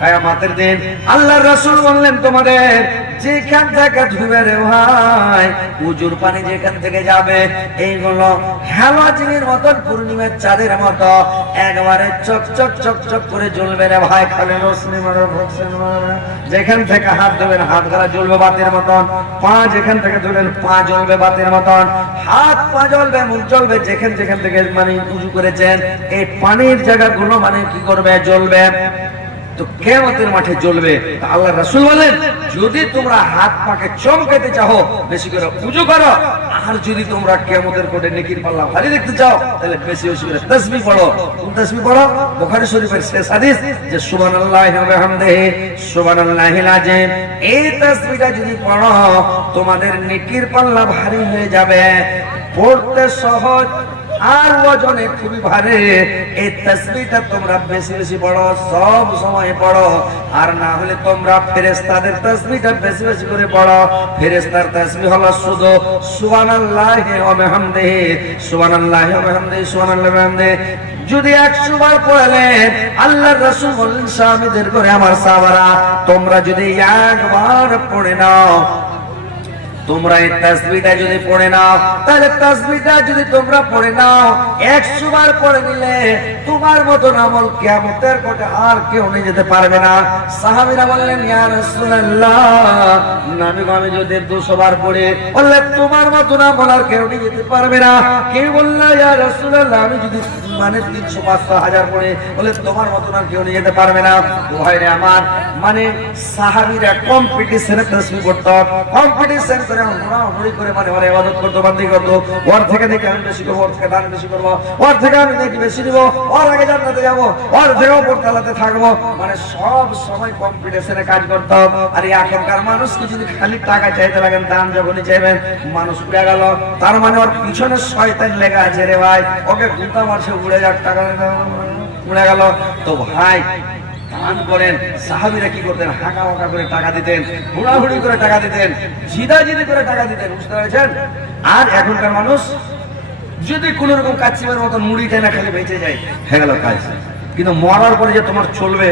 কিয়ামতের দিন আল্লাহর রাসূল বললেন তোমাদের যেখান থেকে ধুবে রে ভাই, উজুর পানি যেখান থেকে যাবে এইগুলো হ্যালোজিনের মতন পূর্ণিমার চাঁদের মতো একবারে চকচক চকচক করে জ্বলবে রে ভাই। খালি রোশনি মারো ভক্সেন মারো। যেখান থেকে হাত ধোবেন হাত গলা জ্বলবে বাতির মতন, পা যেখান থেকে ধুলেন পা জ্বলবে বাতির মতন, হাত পা জ্বলবে, মুখ জ্বলবে, যেখান যেখান থেকে মানে উজু করেছেন এই পানির জায়গাগুলো মানে কি করবে, জ্বলবে। তো কিয়ামতের মাঠে জ্বলবে। আল্লাহ রাসূল বলেন যদি তোমরা হাত পাকে চমকাতে চাও বেশি করে উজু করো, আর যদি তোমরা কিয়ামতের কোটে নেকির পাল্লা ভারী দেখতে চাও তাহলে বেশি বেশি করে তাসবিহ পড়ো। কোন তাসবিহ পড়ো? বুখারী শরীফের শেষ হাদিস যে সুবহানাল্লাহি ওয়া বিহামদিহি সুবহানাল্লাহিল আযীম। এই তাসবিহটা যদি পড়ো তোমাদের নেকির পাল্লা ভারী হয়ে যাবে, পড়তে সহজ আর ওজনে খুবই ভারী। এই তাসবিহটা তোমরা বেশি বেশি পড়ো, সব সময় পড়ো। আর না হলে তোমরা ফেরেশতাদের তাসবিহটা বেশি বেশি করে পড়ো। ফেরেশতার তাসবিহ হলো শুধু সুবহানাল্লাহি ওয়া বিহামদিহি সুবহানাল্লাহি ওয়া বিহামদিহি সুবহানাল্লাহি ওয়া বিহামদিহি। যদি 100 বার পড়লেন আল্লাহর রাসূল বলেন সাহাবীদের করে আমার সাহাবারা তোমরা যদি একবার পড়ে নাও, তোমরা এই তাসবিহটা যদি পড়ে নাও, তাহলে তাসবিহটা যদি তোমরা পড়ে নাও 100 বার পড়ে নিলে তোমার মতন আমল কিয়ামতের কোটে আর কেউ নিয়ে যেতে পারবে না। সাহাবীরা বললেন ইয়া রাসূলুল্লাহ, নবী আমি যদি 200 বার পড়ে বললে তোমার মতন আমল আর কেউ নিয়ে যেতে পারবে না। কেউ বলল ইয়া রাসূলুল্লাহ আমি যদি মানে 300 500 1000 পড়ে বলে তোমার মতন আর কেউ নিয়ে যেতে পারবে না। ভাইরে আমার মানে সাহাবীরা কম্পিটিশনে তাসবিহ পড়তো, কম্পিটিশন করে হুড়ি করে মানে মানে ইবাদত করতো, বান্দি করতো। ওর থেকে দেখে আমি বেশি করবো, ওর থেকে দান বেশি করবো, ওর থেকে আমি দেখি বেশি দিব, ওর আগে জান্নাতে যাবো, ওর থেকেও পড়তালাতে থাকবো, মানে সব সময় কম্পিটিশনে কাজ করতাম। আর এখনকার মানুষকে যদি খালি টাকা চাইতে লাগেন, দান যখনই চাইবেন মানুষ উড়ে গেল, তার মানে ওর পিছনে শয়তান লেগে আছে রে ভাই, ওকে গুতা মারছে উড়ে যাক, টাকা উড়ে গেল। তো ভাই দান করেন। সাহাবীরা কি করতেন? হাঁকা হাঁকা করে টাকা দিতেন, হুড়াহুড়ি করে টাকা দিতেন, জিদাজিদি করে টাকা দিতেন, বুঝতে পেরেছেন? আর এখনকার মানুষ যদি কোন রকম কাচ্চিমের মতন মুড়ি টেনে খালি বেঁচে যায় হয়ে গেল কাজ। কিন্তু মরার পরে যে তোমার চলবে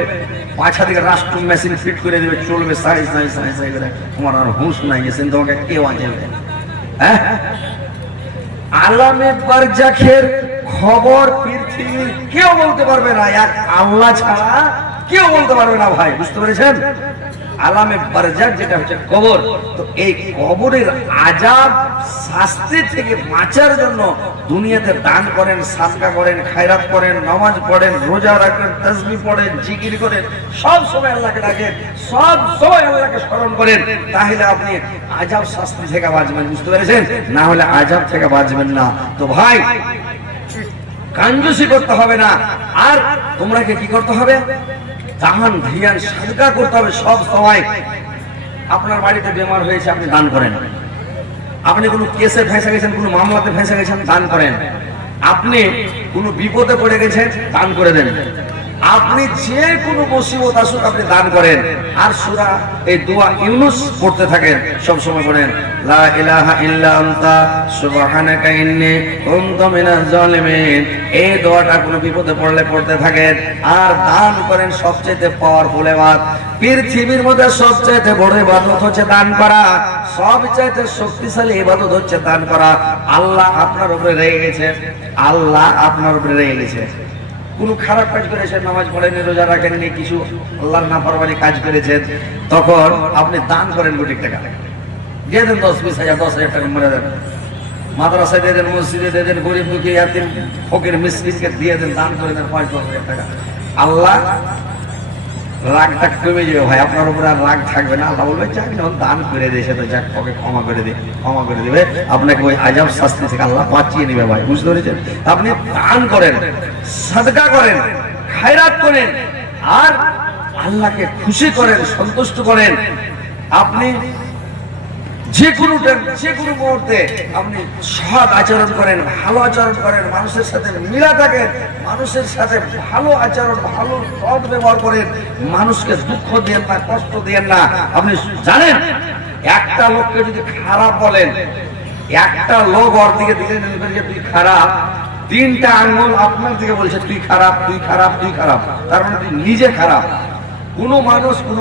পাঁচা দিকে রাষ্ট্র মেশিন ফিট করে দেবে, চলবে সাই সাই সাই সাই করে, তোমার আর হুঁশ নাই গেছেন, তোমাকে কেউ আনবে। হ্যাঁ, আলামে বারজাখের খবর পৃথিবীর কেউ বলতে পারবে না, এক আল্লাহ ছাড়া কেউ বলতে পারবে না ভাই, বুঝতে পেরেছেন? আলামে বারজাখ যেটা হচ্ছে কবর, তো এই কবরের আযাব শাস্তি থেকে বাঁচার জন্য দুনিয়াতে দান করেন, সাদকা করেন, খায়রাত করেন, নামাজ পড়েন, রোজা রাখেন, তাসবিহ পড়েন, জিকির করেন, সব সময় আল্লাহকে ডাকেন, সব সময় আল্লাহকে স্মরণ করেন, তাহলে আপনি আযাব শাস্তি থেকে বাঁচবেন, বুঝতে পেরেছেন? না হলে আযাব থেকে বাঁচবেন না। তো ভাই কাঞ্জুসি করতে হবে না। আর তোমরাকে কি করতে হবে? দান ধ্যান সাদকা করতে হবে সব সময়। আপনার বাড়িতে বেমার হয়েছে, আপনি দান করেন। আপনি কোনো কেসে ফেঁসে গেছেন, কোনো মামলাতে ফেঁসে গেছেন, দান করেন। আপনি কোনো বিপদে পড়ে গেছেন, দান করে দেন। আপনি যে কোনো মুসিবত আসুক আপনি দান করেন। আর সূরা এই দোয়া ইউনূস পড়তে থাকেন, সব সময় পড়েন, লা ইলাহা ইল্লা আনতা সুবহানাকা ইন্নী কুনতু মিনাজ জালিমিন। এই দোয়াটা কোনো বিপদে পড়লে পড়তে থাকেন। আর দান করেন, সবচেয়ে পাওয়ারফুল ইবাদত পৃথিবীর মধ্যে, সবচেয়ে বড় ইবাদত হচ্ছে দান করা, সবচেয়ে শক্তিশালী ইবাদত হচ্ছে দান করা। আল্লাহ আপনার উপরে রেগে গেছে, আল্লাহ আপনার উপরে রেগে গেছে। কোন খারাপ কাজ করেছেন, নামাজ পড়েনি, রোজা রাখেননি, কিছু আল্লাহর নাফরমানি কাজ করেছেন, তখন আপনি দান করেন কোটি টাকা দিয়ে দেন, 10-20 হাজার 10,000 টাকা মেরে দেন, মাদ্রাসায় দিয়ে দেন, মসজিদে দিয়ে দেন, গরিব দুঃখী ইয়াতিম ফকির মিসকিনকে দিয়ে দেন, দান করে দেন 5-10 হাজার টাকা। আল্লাহ রাগটা কমে যাবে ভাই, আপনার উপরে আর রাগ থাকবে না। আল্লাহ বলবে যাক যখন দান করে দিয়েছে তো যাক, ওকে ক্ষমা করে দিবে, ক্ষমা করে দিবে, আপনাকে ওই আযাব শাস্তি থেকে আল্লাহ বাঁচিয়ে নেবে ভাই, বুঝতে পেরেছেন? আপনি দান করেন, সাদকা করেন, খায়রাত করেন, আর আল্লাহকে খুশি করেন, সন্তুষ্ট করেন। আপনি যে কোনো মুহূর্তে আপনি সৎ আচরণ করেন, ভালো আচরণ করেন, মানুষের সাথে মিলা থাকেন, মানুষের সাথে ভালো আচরণ, ভালো সৎ ব্যবহার করেন, মানুষকে দুঃখ দেন না, কষ্ট দেন না। আপনি জানেন একটা লোককে যদি খারাপ বলেন, একটা লোক ওর দিকে দিলেন যে তুই খারাপ, 3টা আঙ্গুল আপনার দিকে বলছে তুই খারাপ, তুই খারাপ, তুই খারাপ, তার মানে তুই নিজে খারাপ। কোন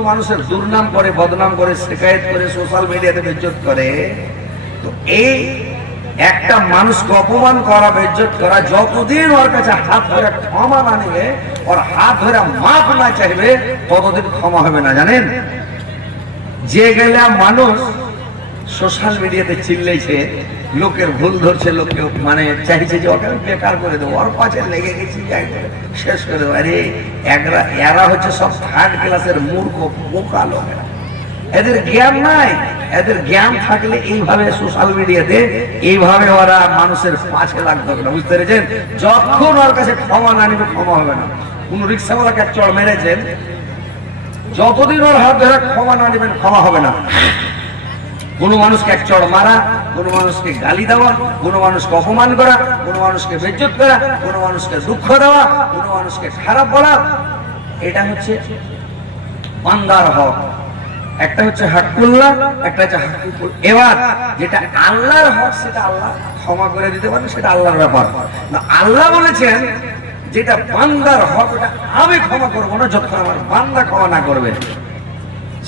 মানুষের দুর্নাম করে, বদনাম করে, শিকায়ত করে, সোশ্যাল মিডিয়াতে বেজ্জত করে, তো এই একটা মানুষকে অপমান করা, বেজ্জত করা, যতদিন ওর কাছে হাত ধরে ক্ষমা না নিবে, ওর হাত ধরে মাপ না চাইবে, ততদিন ক্ষমা হবে না। জানেন, যে গেলে মানুষ সোশ্যাল মিডিয়াতে চিল্লেছে, লোকের ভুল ধরছে, লোকে মানে চাইছে যে ওকে বেকার করে দেবো, ওর পাশে লেগে গেছি, শেষ করে দেবো। আরে এরা হচ্ছে সব থার্ড ক্লাসের মূর্খ বোকা লোকেরা, এদের জ্ঞান নাই। এদের জ্ঞান থাকলে এইভাবে সোশ্যাল মিডিয়াতে এইভাবে ওরা মানুষের পাশে লাগতো না, বুঝতে পেরেছেন? যখন ওর কাছে ক্ষমা না নিবে, ক্ষমা হবে না। কোন রিক্সাওয়ালাকে এক চড় মেরেছেন, যতদিন ওর হাত ধরে ক্ষমা না নিবেন, ক্ষমা হবে না। কোন মানুষকে এক চড় মারা, কোন মানুষকে গালি দেওয়া, কোন মানুষকে অপমান করা, কোন মানুষকে বেজ্জত করা, কোন মানুষকে দুঃখ দেওয়া, কোন মানুষকে খারাপ বলা, এটা হচ্ছে বান্দার হক। একটা হচ্ছে হাক্কুল্লাহ, একটা হচ্ছে হাক্কুল। এবার যেটা আল্লাহর হক, সেটা আল্লাহ ক্ষমা করে দিতে পারে, সেটা আল্লাহর ব্যাপার। না, আল্লাহ বলেছেন যেটা বান্দার হক, ওটা আমি ক্ষমা করবো না যতক্ষণ আমার বান্দা ক্ষমা না করবে।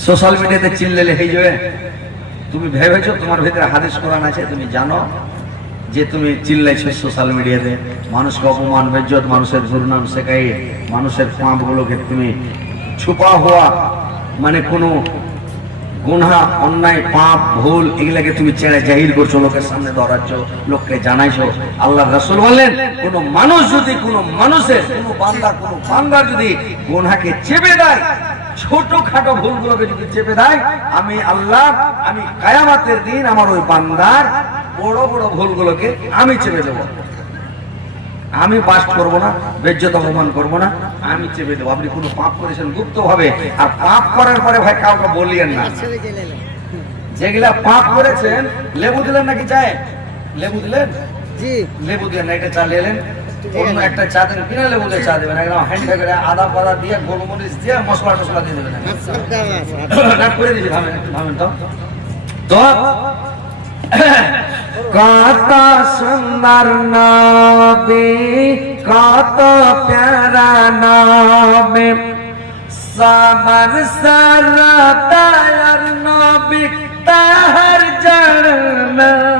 সোশ্যাল মিডিয়াতে চিল্লেলে হয়ে যাবে। তুমি ভেবেছো তোমার ভিতরে হাদিস কোরআন আছে, তুমি জানো যে তুমি চিল্লাইছো সোশ্যাল মিডিয়াতে, মানুষকে অপমান, বেজ্জত, মানুষের দুর্নাম শেখাই, মানুষের পাপগুলোকে তুমি ছুপা হওয়া, মানে কোনো গুনাহ, অন্যায়, পাপ, ভুল, এগুলাকে তুমি ছেড়ে জাহির করছো, লোকের সামনে ধরাচ্ছ, লোককে জানাইছো। আল্লাহ রাসূল বললেন, কোন মানুষ যদি কোনো মানুষের, কোনো বান্দার যদি গুনাহকে চেপে দেয়, ছোটখাটো ভুলগুলোকে যদি চেপে দেয়, আমি আল্লাহ, আমি কিয়ামতের দিন আমার ওই বান্দার বড় বড় ভুলগুলোকে আমি চেপে দেবো। আমি বাস্ট করবো না, বেজ্জত অপমান করবো না, আমি চেপে দেবো। আপনি কোনো পাপ করেছেন গুপ্ত ভাবে, আর পাপ করার পরে ভাই কাউকে বলিয়েন না। যেগুলা পাপ করেছেন, লেবু দিলেন নাকি চায়? লেবু দিলেন? লেবু দিলেন না, এটা চা নিলেন, অন্য একটা চা দেন, বিনা লেবু দিয়ে চা দেবেন, একদম হ্যান্ডে করে আদা পাতা দিয়ে, গোলমরিচ দিয়ে, মশলা টসলা দিয়ে দেবেন। করে দিয়েছি, থামেন তো। কত সুন্দর নবী, কত প্যারা নবী, সবার সরদার নবী, তাহার জন্মায়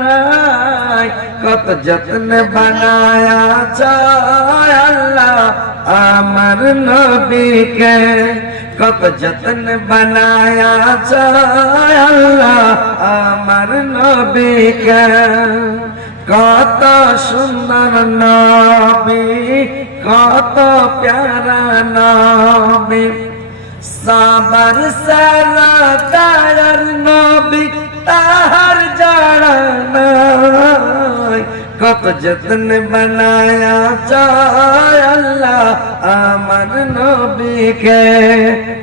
কত যত্ন বানায়া চায় আল্লাহ আমার নবীকে, কত যত্ন বানায়া চায় আল্লাহ আমার নবীকে। কত সুন্দর নবী, কত প্যারা নবী, সবার সরদার নবী, তাহার জানায় কত যত্ন বানায়া চায় আল্লাহ আমার নবীকে।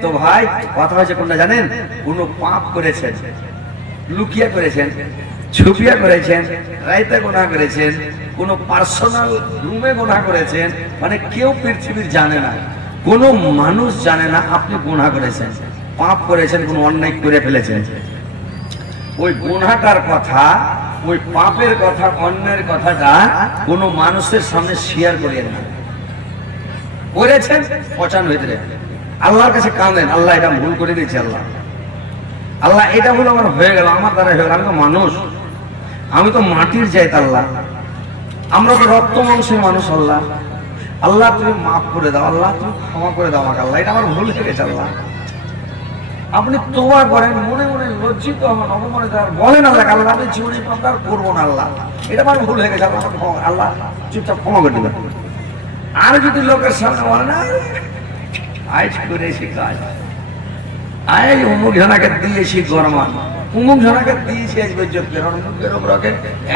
তো ভাই, কথা হয়েছে কোনটা জানেন? কোন পাপ করেছেন, লুকিয়ে করেছেন, ছুপিয়া করেছেন, রাইতে গুনাহ করেছেন, কোন পার্সোনাল রুমে গুনাহ করেছেন, মানে কেউ পৃথিবীর জানে না, কোন মানুষ জানে না আপনি গুনাহ করেছেন, পাপ করেছেন, কোন অন্যায় করে ফেলেছেন। ওই গুনাহটার কথা, ওই পাপের কথা, অন্যায়ের কথাটা কোন মানুষের সামনে শেয়ার করিয়েন না। করেছেন পচান ভিতরে, আল্লাহর কাছে কাঁদেন, আল্লাহ এটা ভুল করে দিয়েছি, আল্লাহ আল্লাহ এটা ভুল আমার হয়ে গেল, আমার দ্বারা হয়ে গেল, আমি তো মানুষ, আমি তো মাটির জাত, আল্লাহ আমরা তো রক্ত মাংসের মানুষ, আল্লাহ আল্লাহ তুমি মাফ করে দাও, আল্লাহ তুমি ক্ষমা করে দাও আমাকে, আল্লাহ এটা আমার ভুল হয়ে গেছে, আল্লাহ আপনি তোবা করেন, মনে মনে লজ্জিত হন, অপমানিত বলেন আল্লাহ, আল্লাহ আমি জীবনে প্রকার করবো না, আল্লাহ এটা আমার ভুল হয়ে গেছে, আল্লাহ চুপচাপ ক্ষমা করে দেবেন। আর যদি লোকের সামনে বলে না আজ করেছি কাজ, আজ অমুক জনাকে দিয়েছি গরমান, অমুক জনাকে দিয়েছি আজ বেজ্জত করে, অমুকের ওপরকে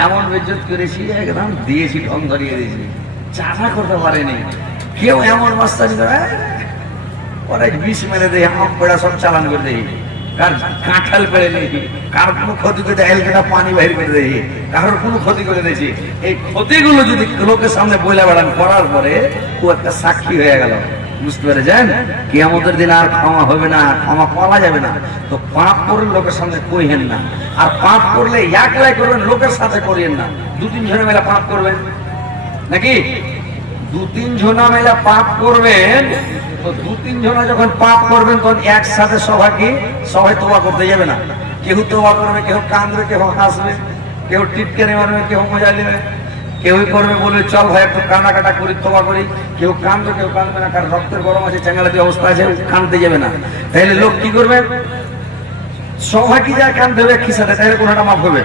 এমন বেজ্জত করেছি, একদম দিয়েছি, ঢং ধরিয়ে দিয়েছি, চাষা করতে পারেনি কেউ, এমন মাস্তানি করে ওরা বিষ মেরে দেয়, আম পেড়া সব চালান করে দেয়, কার কাঁঠাল পেড়ে নেই, কার কোনো ক্ষতি করে দেয়, এলকেটা পানি বাহির করে দেয়, কারোর কোনো ক্ষতি করে দিয়েছি। এই ক্ষতিগুলো যদি লোকের সামনে বইলা বেড়ান করার পরে ও একটা সাক্ষী হয়ে গেল, বুঝতে পেরেছেন? কিয়ামতের দিন আর ক্ষমা হবে না, ক্ষমা করা যাবে না। তো পাপ করলে লোকের সামনে কইহেন না, আর পাপ করলে একলাই করবেন, লোকের সাথে করিয়েন না। দু তিন জনে মেলা পাপ করবেন নাকি, দু তিন জনা মেলা পাপ করবেন, তো দু তিন জনা যখন পাপ করবেন তখন একসাথে সবাই তোবা করতে যাবে না। কেউ তোবা করবে, কেউ কাঁদবে, কেউ হাসবে, কেউ টিটকারি মারবে, কেউ মজা নেবে, কেউই করবে বলবে চল ভাই একটু কাটা করি, তোবা করি। কেউ কাঁদবে, কেউ কাঁদবে না, কারণ রক্তের গরম আছে, চ্যাঙ্গালাতি অবস্থা আছে, কাঁদতে যাবে না। তাহলে লোক কি করবে? সবাই কি যায় কাঁদতে হবে একই সাথে, তাহলে কোনটা মাফ হবে?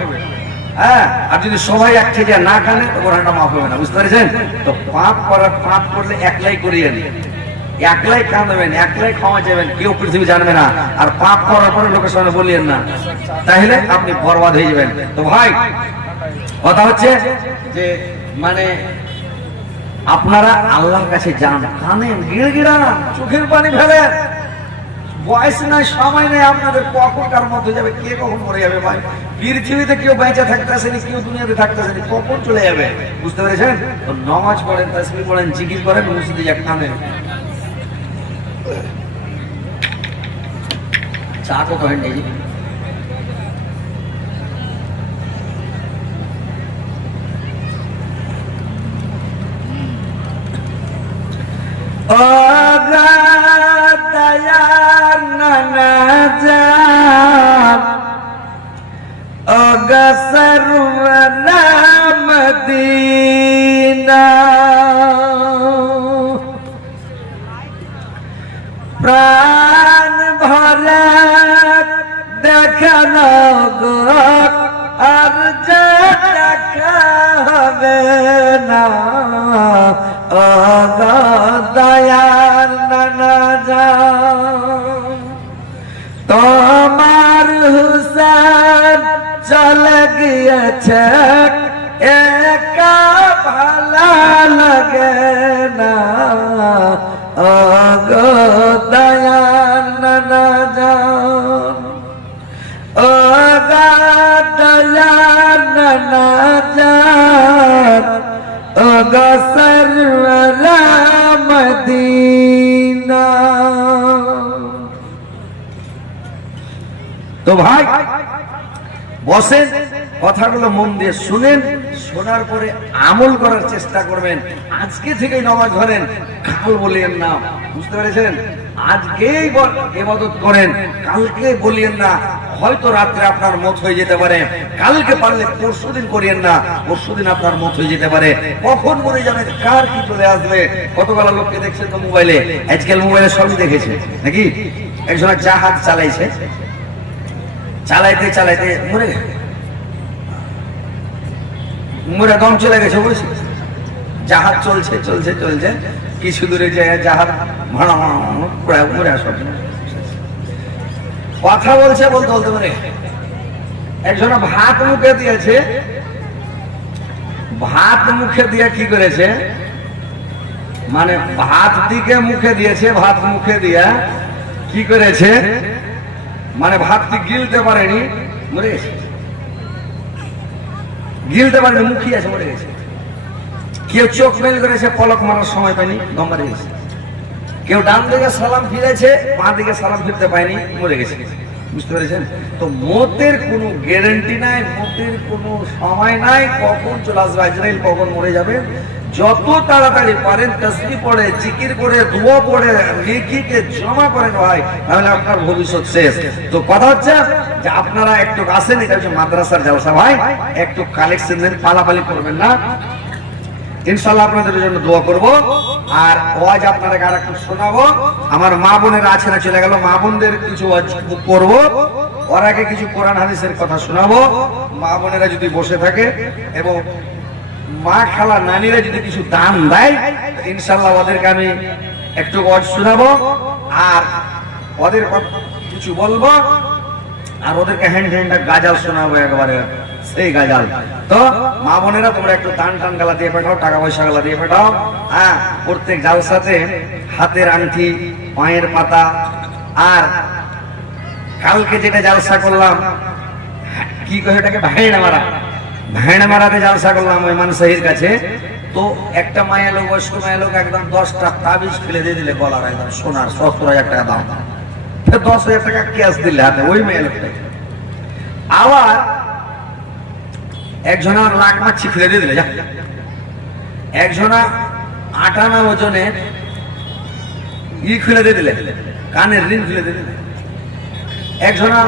হ্যাঁ, আর যদি সবাই একটি যায় না কানে তো কোনটা মাফ হবে না। বুঝতে পারছেন? তো পাপ করলে একলাই করিয়ে নি, একলাই কাঁদবেন, একলাই ক্ষমা চাইবেন, কেউ পৃথিবী জানবে না। আর পাপ করার পরে লোকের সামনে বলিয়েন না, তাহলে আপনি বরবাদ হয়ে যাবেন। তো ভাই কথা হচ্ছে যে মানে আপনারা আল্লাহর কাছে যান, কানেন, গিড়গিড়ান, চোখের পানি ফেলেন। বয়স নাই, সময় নেই আপনাদের, কখন কার মধ্যে যাবে, কে কখন মরে যাবে। ভাই পৃথিবীতে কেউ বেঁচে থাকতে আসেনি, কেউ দুনিয়াতে থাকতে আসেনি, কখন চলে যাবে। বুঝতে পেরেছেন? তো নামাজ পড়েন, তাসবিহ পড়েন, জিকির করেন, মসজিদে যা কানেন। চা তো করেন নাকি? প্রাণ ভরা দেখানো গো, আর যা দেখা হবে না। ও গো দয়ার নানা যান, তোমার হুসেন চলে গিয়েছে, একা ভালো লাগে না। ও গো দয়ার নানা যান, ও গো দয়ার নানা যান, ও গো সরওয়ারা মদিনা। তো ভাই বসেন, কথাগুলো মন দিয়ে শুনেন, শোনার পরে আমল করার চেষ্টা করবেন। আজকে থেকেই নামাজ ধরেন, কাল বলিয়েন না। বুঝতে পেরেছেন? আজকেই ইবাদত করেন, কালকে বলিয়েন না। হয়তো রাত্রে আপনার মত হয়ে যেতে পারে, কালকে পারলে পরশুদিন করিয়েন না, পরশুদিন আপনার মত হয়ে যেতে পারে। কখন মরে যাবেন, কার কি চলে আসবে। কতগুলো লোককে দেখছেন তো মোবাইলে, আজকাল মোবাইলে সবই দেখেছে নাকি। একজন জাহাজ চালাইছে, চালাইতে চালাইতে মরে দম চলে গেছে। বুঝছি, জাহাজ চলছে চলছে চলছে, কিছু দূরে যায় জাহাজ ভাড়া মরে আসবে। কথা বলছে, বলতে বলতে মানে একজন ভাত মুখে দিয়েছে, ভাত মুখে দিয়ে কি করেছে, মানে ভাত দিকে মুখে দিয়েছে, ভাত মুখে দিয়া কি করেছে, মানে ভাতটি গিলতে পারেনি, মরে গেছে। গিলতে পারেনি, মুখী আছে, মরে গেছে। কেউ চোখ মেল করেছে, পলক মারার সময় পায়নি, দম মারে গেছে। কেউ ডান দিকে সালাম ফিরেছে, বাঁ দিকে সালাম ফিরতে পায়নি, মরে গেছে। বুঝতে পেরেছেন? তো মতের কোনো গ্যারান্টি নাই, মতের কোনো সময় নাই, কখন চলে আসবে আজরাইল, কখন মরে যাবে। যত তাড়াতাড়ি পারেন তাসবিহ পড়ে, জিকির করে, দোয়া পড়ে, লিখিতে জমা করেন ভাই, তাহলে আপনার ভবিষ্যৎ শেষ। তো কথা হচ্ছে যে আপনারা একটু আসেন, এটা হচ্ছে মাদ্রাসার জলসা ভাই, একটু কালেকশন দেন, পালাপালি করবেন না। ইনশাআল্লাহ আপনাদের জন্য দোয়া করব। আর ওয়াজ আপনাদের আর একটু শোনাবো। আমার মা বোনেরা আছে না, চলে গেল, মা বোনদের কিছু ওয়াজ করব, ওর আগে কিছু কোরআন হাদিসের কথা শোনাবো। মা বোনেরা যদি বসে থাকে এবং মা খালা নানিরা যদি কিছু দান দেয়, ইনশাআল্লাহ ওদেরকে আমি একটু ওয়াজ শোনাবো, আর ওদের কিছু বলবো, আর ওদেরকে হ্যান্ড গাজাল শোনাবো, একবারে সেই গাজাল। তো মা বোনেরা তোমরা একটু দান টান গালা দিয়ে পাঠাও, টাকা পয়সা গালা দিয়ে পাঠাও। হ্যাঁ, প্রত্যেক জালসাতে হাতের আংটি, পায়ের পাতা, আর কালকে যেটা জালসা করলাম, কি কহে ওটাকে, ভাইনা মারা, ভাইনা মারাতে জালসা করলাম ওই মানসাহির কাছে। তো একটা মায়ের লোক, বয়স্ক মায়ের লোক, একদম 10টা তাবিজ ফেলে দিয়ে দিলে গলার, একদম সোনার 70,000 টাকা দাম। 10,000 টাকা ক্যাশ দিলে হাতে ওই মেয়ে লোকটা। আবার একজনা লাখ মাছি ফেলে দিয়ে দিলে, একজনা 58 ওজনের খুলে দিয়ে দিলেন, কানের ঋণ খুলে দিয়ে দিলেন। একজনা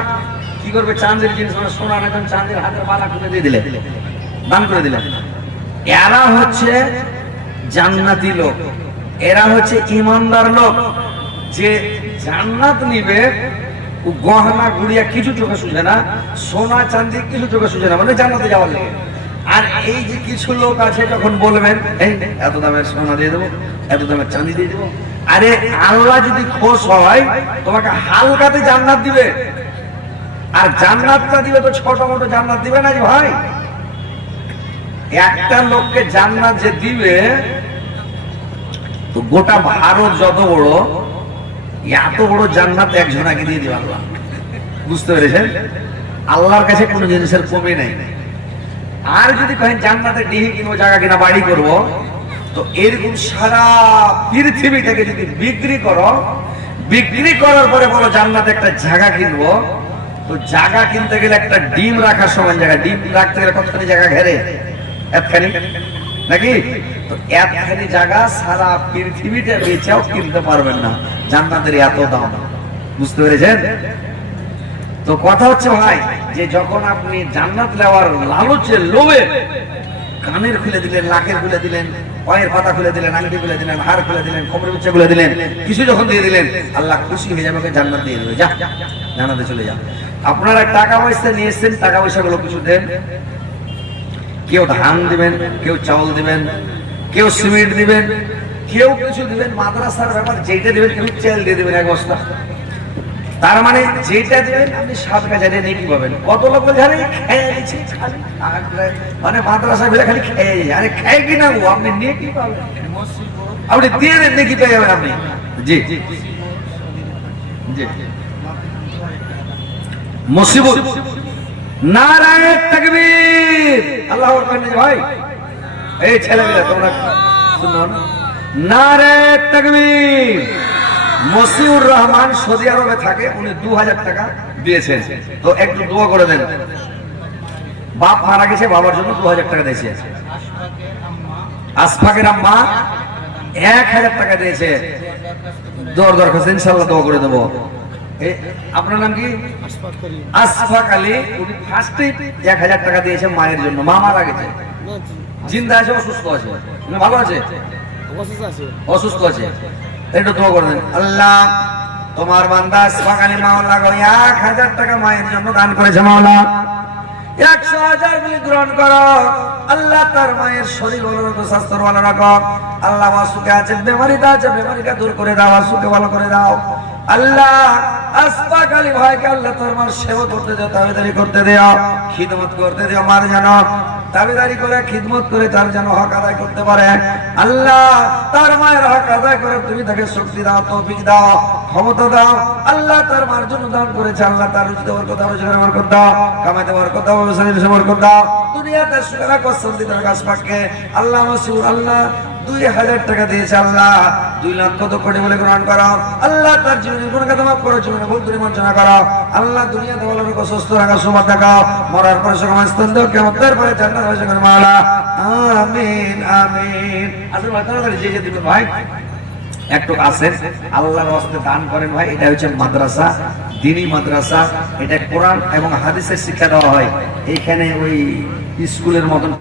কি করবে, চাঁদের জিনিস সোনার এখন চাঁদের হাতের বালা খুলে দিয়ে দিলেন, দান করে দিলেন। এরা হচ্ছে জান্নাতি লোক, এরা হচ্ছে ইমানদার লোক, যে জান্নাত নিবে। গহনা গুড়িয়া কিছু চোখে সুঝে না, সোনা চাঁদি কিছু চোখে সুঝে না, মানে জান্নাতে যাওয়ার লেগে। আর এই যে কিছু লোক আছে যখন বলবেন এই এত দামের সোনা দিয়ে দেবো, এত দামের চাঁদি দিয়ে দেবো, আরে আল্লাহ যদি খুশ হয় তোমাকে হালকাতে জান্নাত দিবে। আর জান্নাতটা দিবে তো ছোট মোটো জান্নাত দিবে না ভাই। একটা লোককে জান্নাত যে দিবে, তো গোটা ভারত যত বড়, এত বড় জান্নাত একজনাকে দিয়ে দিবে আল্লাহ। বুঝতে পেরেছেন? আল্লাহর কাছে কোনো জিনিসের কমে নাই। আর যদি কহেন জান্নাতে ডিহি কিনবো, জায়গা কিনা, বাড়ি করব, তো এরকম সারা পৃথিবীটাকে যদি বিক্রি করো, বিক্রি করার পরে বলো জান্নাতে একটা জায়গা কিনবো, তো জায়গা কিনতে গেলে একটা ডিম রাখার সময় জায়গা, ডিম রাখতে গেলে কতখানি জায়গা ঘেরে, একখানি নাকি? তো একখানি জায়গা সারা পৃথিবীটা বেচাও কিনতে পারবেন না, জান্নাতের এত দাম। বুঝতে পেরেছেন? তো কথা হচ্ছে ভাই, যে যখন আপনি জান্নাত নেওয়ার লালচে লোভে কানের খুলে দিলেন, নাকের খুলে দিলেন, পায়ের পাতা খুলে দিলেন, আংটি খুলে দিলেন, হাড় খুলে দিলেন, কোমরের উচ্চা খুলে দিলেন, কিছু যখন দিয়ে দিলেন, আল্লাহ খুশি হয়ে যাবে, জান্নাত দিয়ে দেবে, যা জান্নাতে চলে যাও। আপনারা টাকা পয়সা নিয়ে এসছেন, টাকা পয়সা গুলো কিছু দেন। কেউ ধান দিবেন, কেউ চাউল দিবেন, কেউ সিমেন্ট দিবেন, কেউ কিছু দিবেন। মাদ্রাসার ব্যাপার, যেটা দিবেন কেউ চাল দিয়ে দিবেন এক বস্তা। তার মানে যেটা দিবেন আপনি 7 হাজারে নেকি পাবেন। কত লোক জানে খেয়ে নিচ্ছে খালি, মানে মাদ্রাসা গুলো খালি খেয়ে যায়। আরে খেয়ে কিনা আপনি নেকি পাবেন, আপনি দিয়ে দেন নেকি পেয়ে যাবেন আপনি। জি জি, মুসিবত। নারায়ে তাকবীর, আল্লাহু আকবার। ভাই এই ছেলেমেয়েরা তোমরা শুনো না, নারায়ে তাকবীর। মসিউর রহমান সৌদি আরবে থাকে, উনি 2000 টাকা দিয়েছেন, তো একটু দোয়া করে দেন। বাপ মারা গেছে, বাবার জন্য 2000 টাকা দিয়েছে। আসফাকের আম্মা 1000 টাকা দিয়েছে, দরখাস্ত ইনশাআল্লাহ দোয়া করে দেবো। আপনার নাম কি? আসফাক আলী। উনি ফার্স্টে 1000 টাকা দিয়েছে মায়ের জন্য, মা মারা গেছে, জিন্দা আছে, অসুস্থ আছে, ভালো আছে, অসুস্থ আছে, একটু দোয়া করে দেন। আল্লাহ তোমার বান্দা আসফাক আলী মাওলা গো 1000 টাকা মায়ের জন্য দান করেছে, মাওলা 100,000 মিলি গ্রহণ করো। আল্লাহ তার মায়ের শরীর ভালো রাখো, স্বাস্থ্য ভালো রাখো। আল্লাহ অসুখে আছে, বেমারিতে আছে, বেমারিটা দূর করে দাও, অসুখে ভালো করে দাও। আল্লাহ আসফাক আলী ভাইকে আল্লাহ তোমার সেবা করতে দাও, তাবেদারি করতে দাও, খিদমত করতে দাও। মার যেন তাবেদারি করে, খিদমত করে তার যেন হক আদায় করতে পারে। আল্লাহ তার মায়ের হক আদায় করে তুমি তাকে শক্তি দাও, তৌফিক দাও, ক্ষমতা দাও। আল্লাহ তার মার জন্য দান করেছে, আল্লাহ তার রুজিতে বরকত দাও, রোজগারে বরকত দাও, কামাইতে বরকত দাও, ব্যবসায় বরকত দাও। দুনিয়াতে সুখে রাখো, শান্তিতে রাখো আসফাককে। আল্লাহ মাসুর, আল্লাহ 2000 টাকা দিয়েছে, আল্লাহ 2 লক্ষ কোটি বলে গ্রহণ করো। আল্লাহ তার জীবনের গুনাহ ক্ষমা করো, জীবনে ভুল ত্রুটি মার্জনা করো। আল্লাহ দুনিয়াতে ভালো রাখো, সুস্থ রাখো, সুমত দেখাও, মরার পরে সকল স্থান দাও, কিয়ামতের পরে জান্নাত হয়ে যাবে মাওলা। আমিন আমিন। আসলে আপনারা যে যে দিবেন ভাই একটু আসেন, আল্লাহর রাস্তে দান করেন ভাই। এটা হচ্ছে মাদ্রাসা, দ্বীনি মাদ্রাসা। এটা কোরআন এবং হাদিসের শিক্ষা দেওয়া হয়। এখানে ওই স্কুলের মতন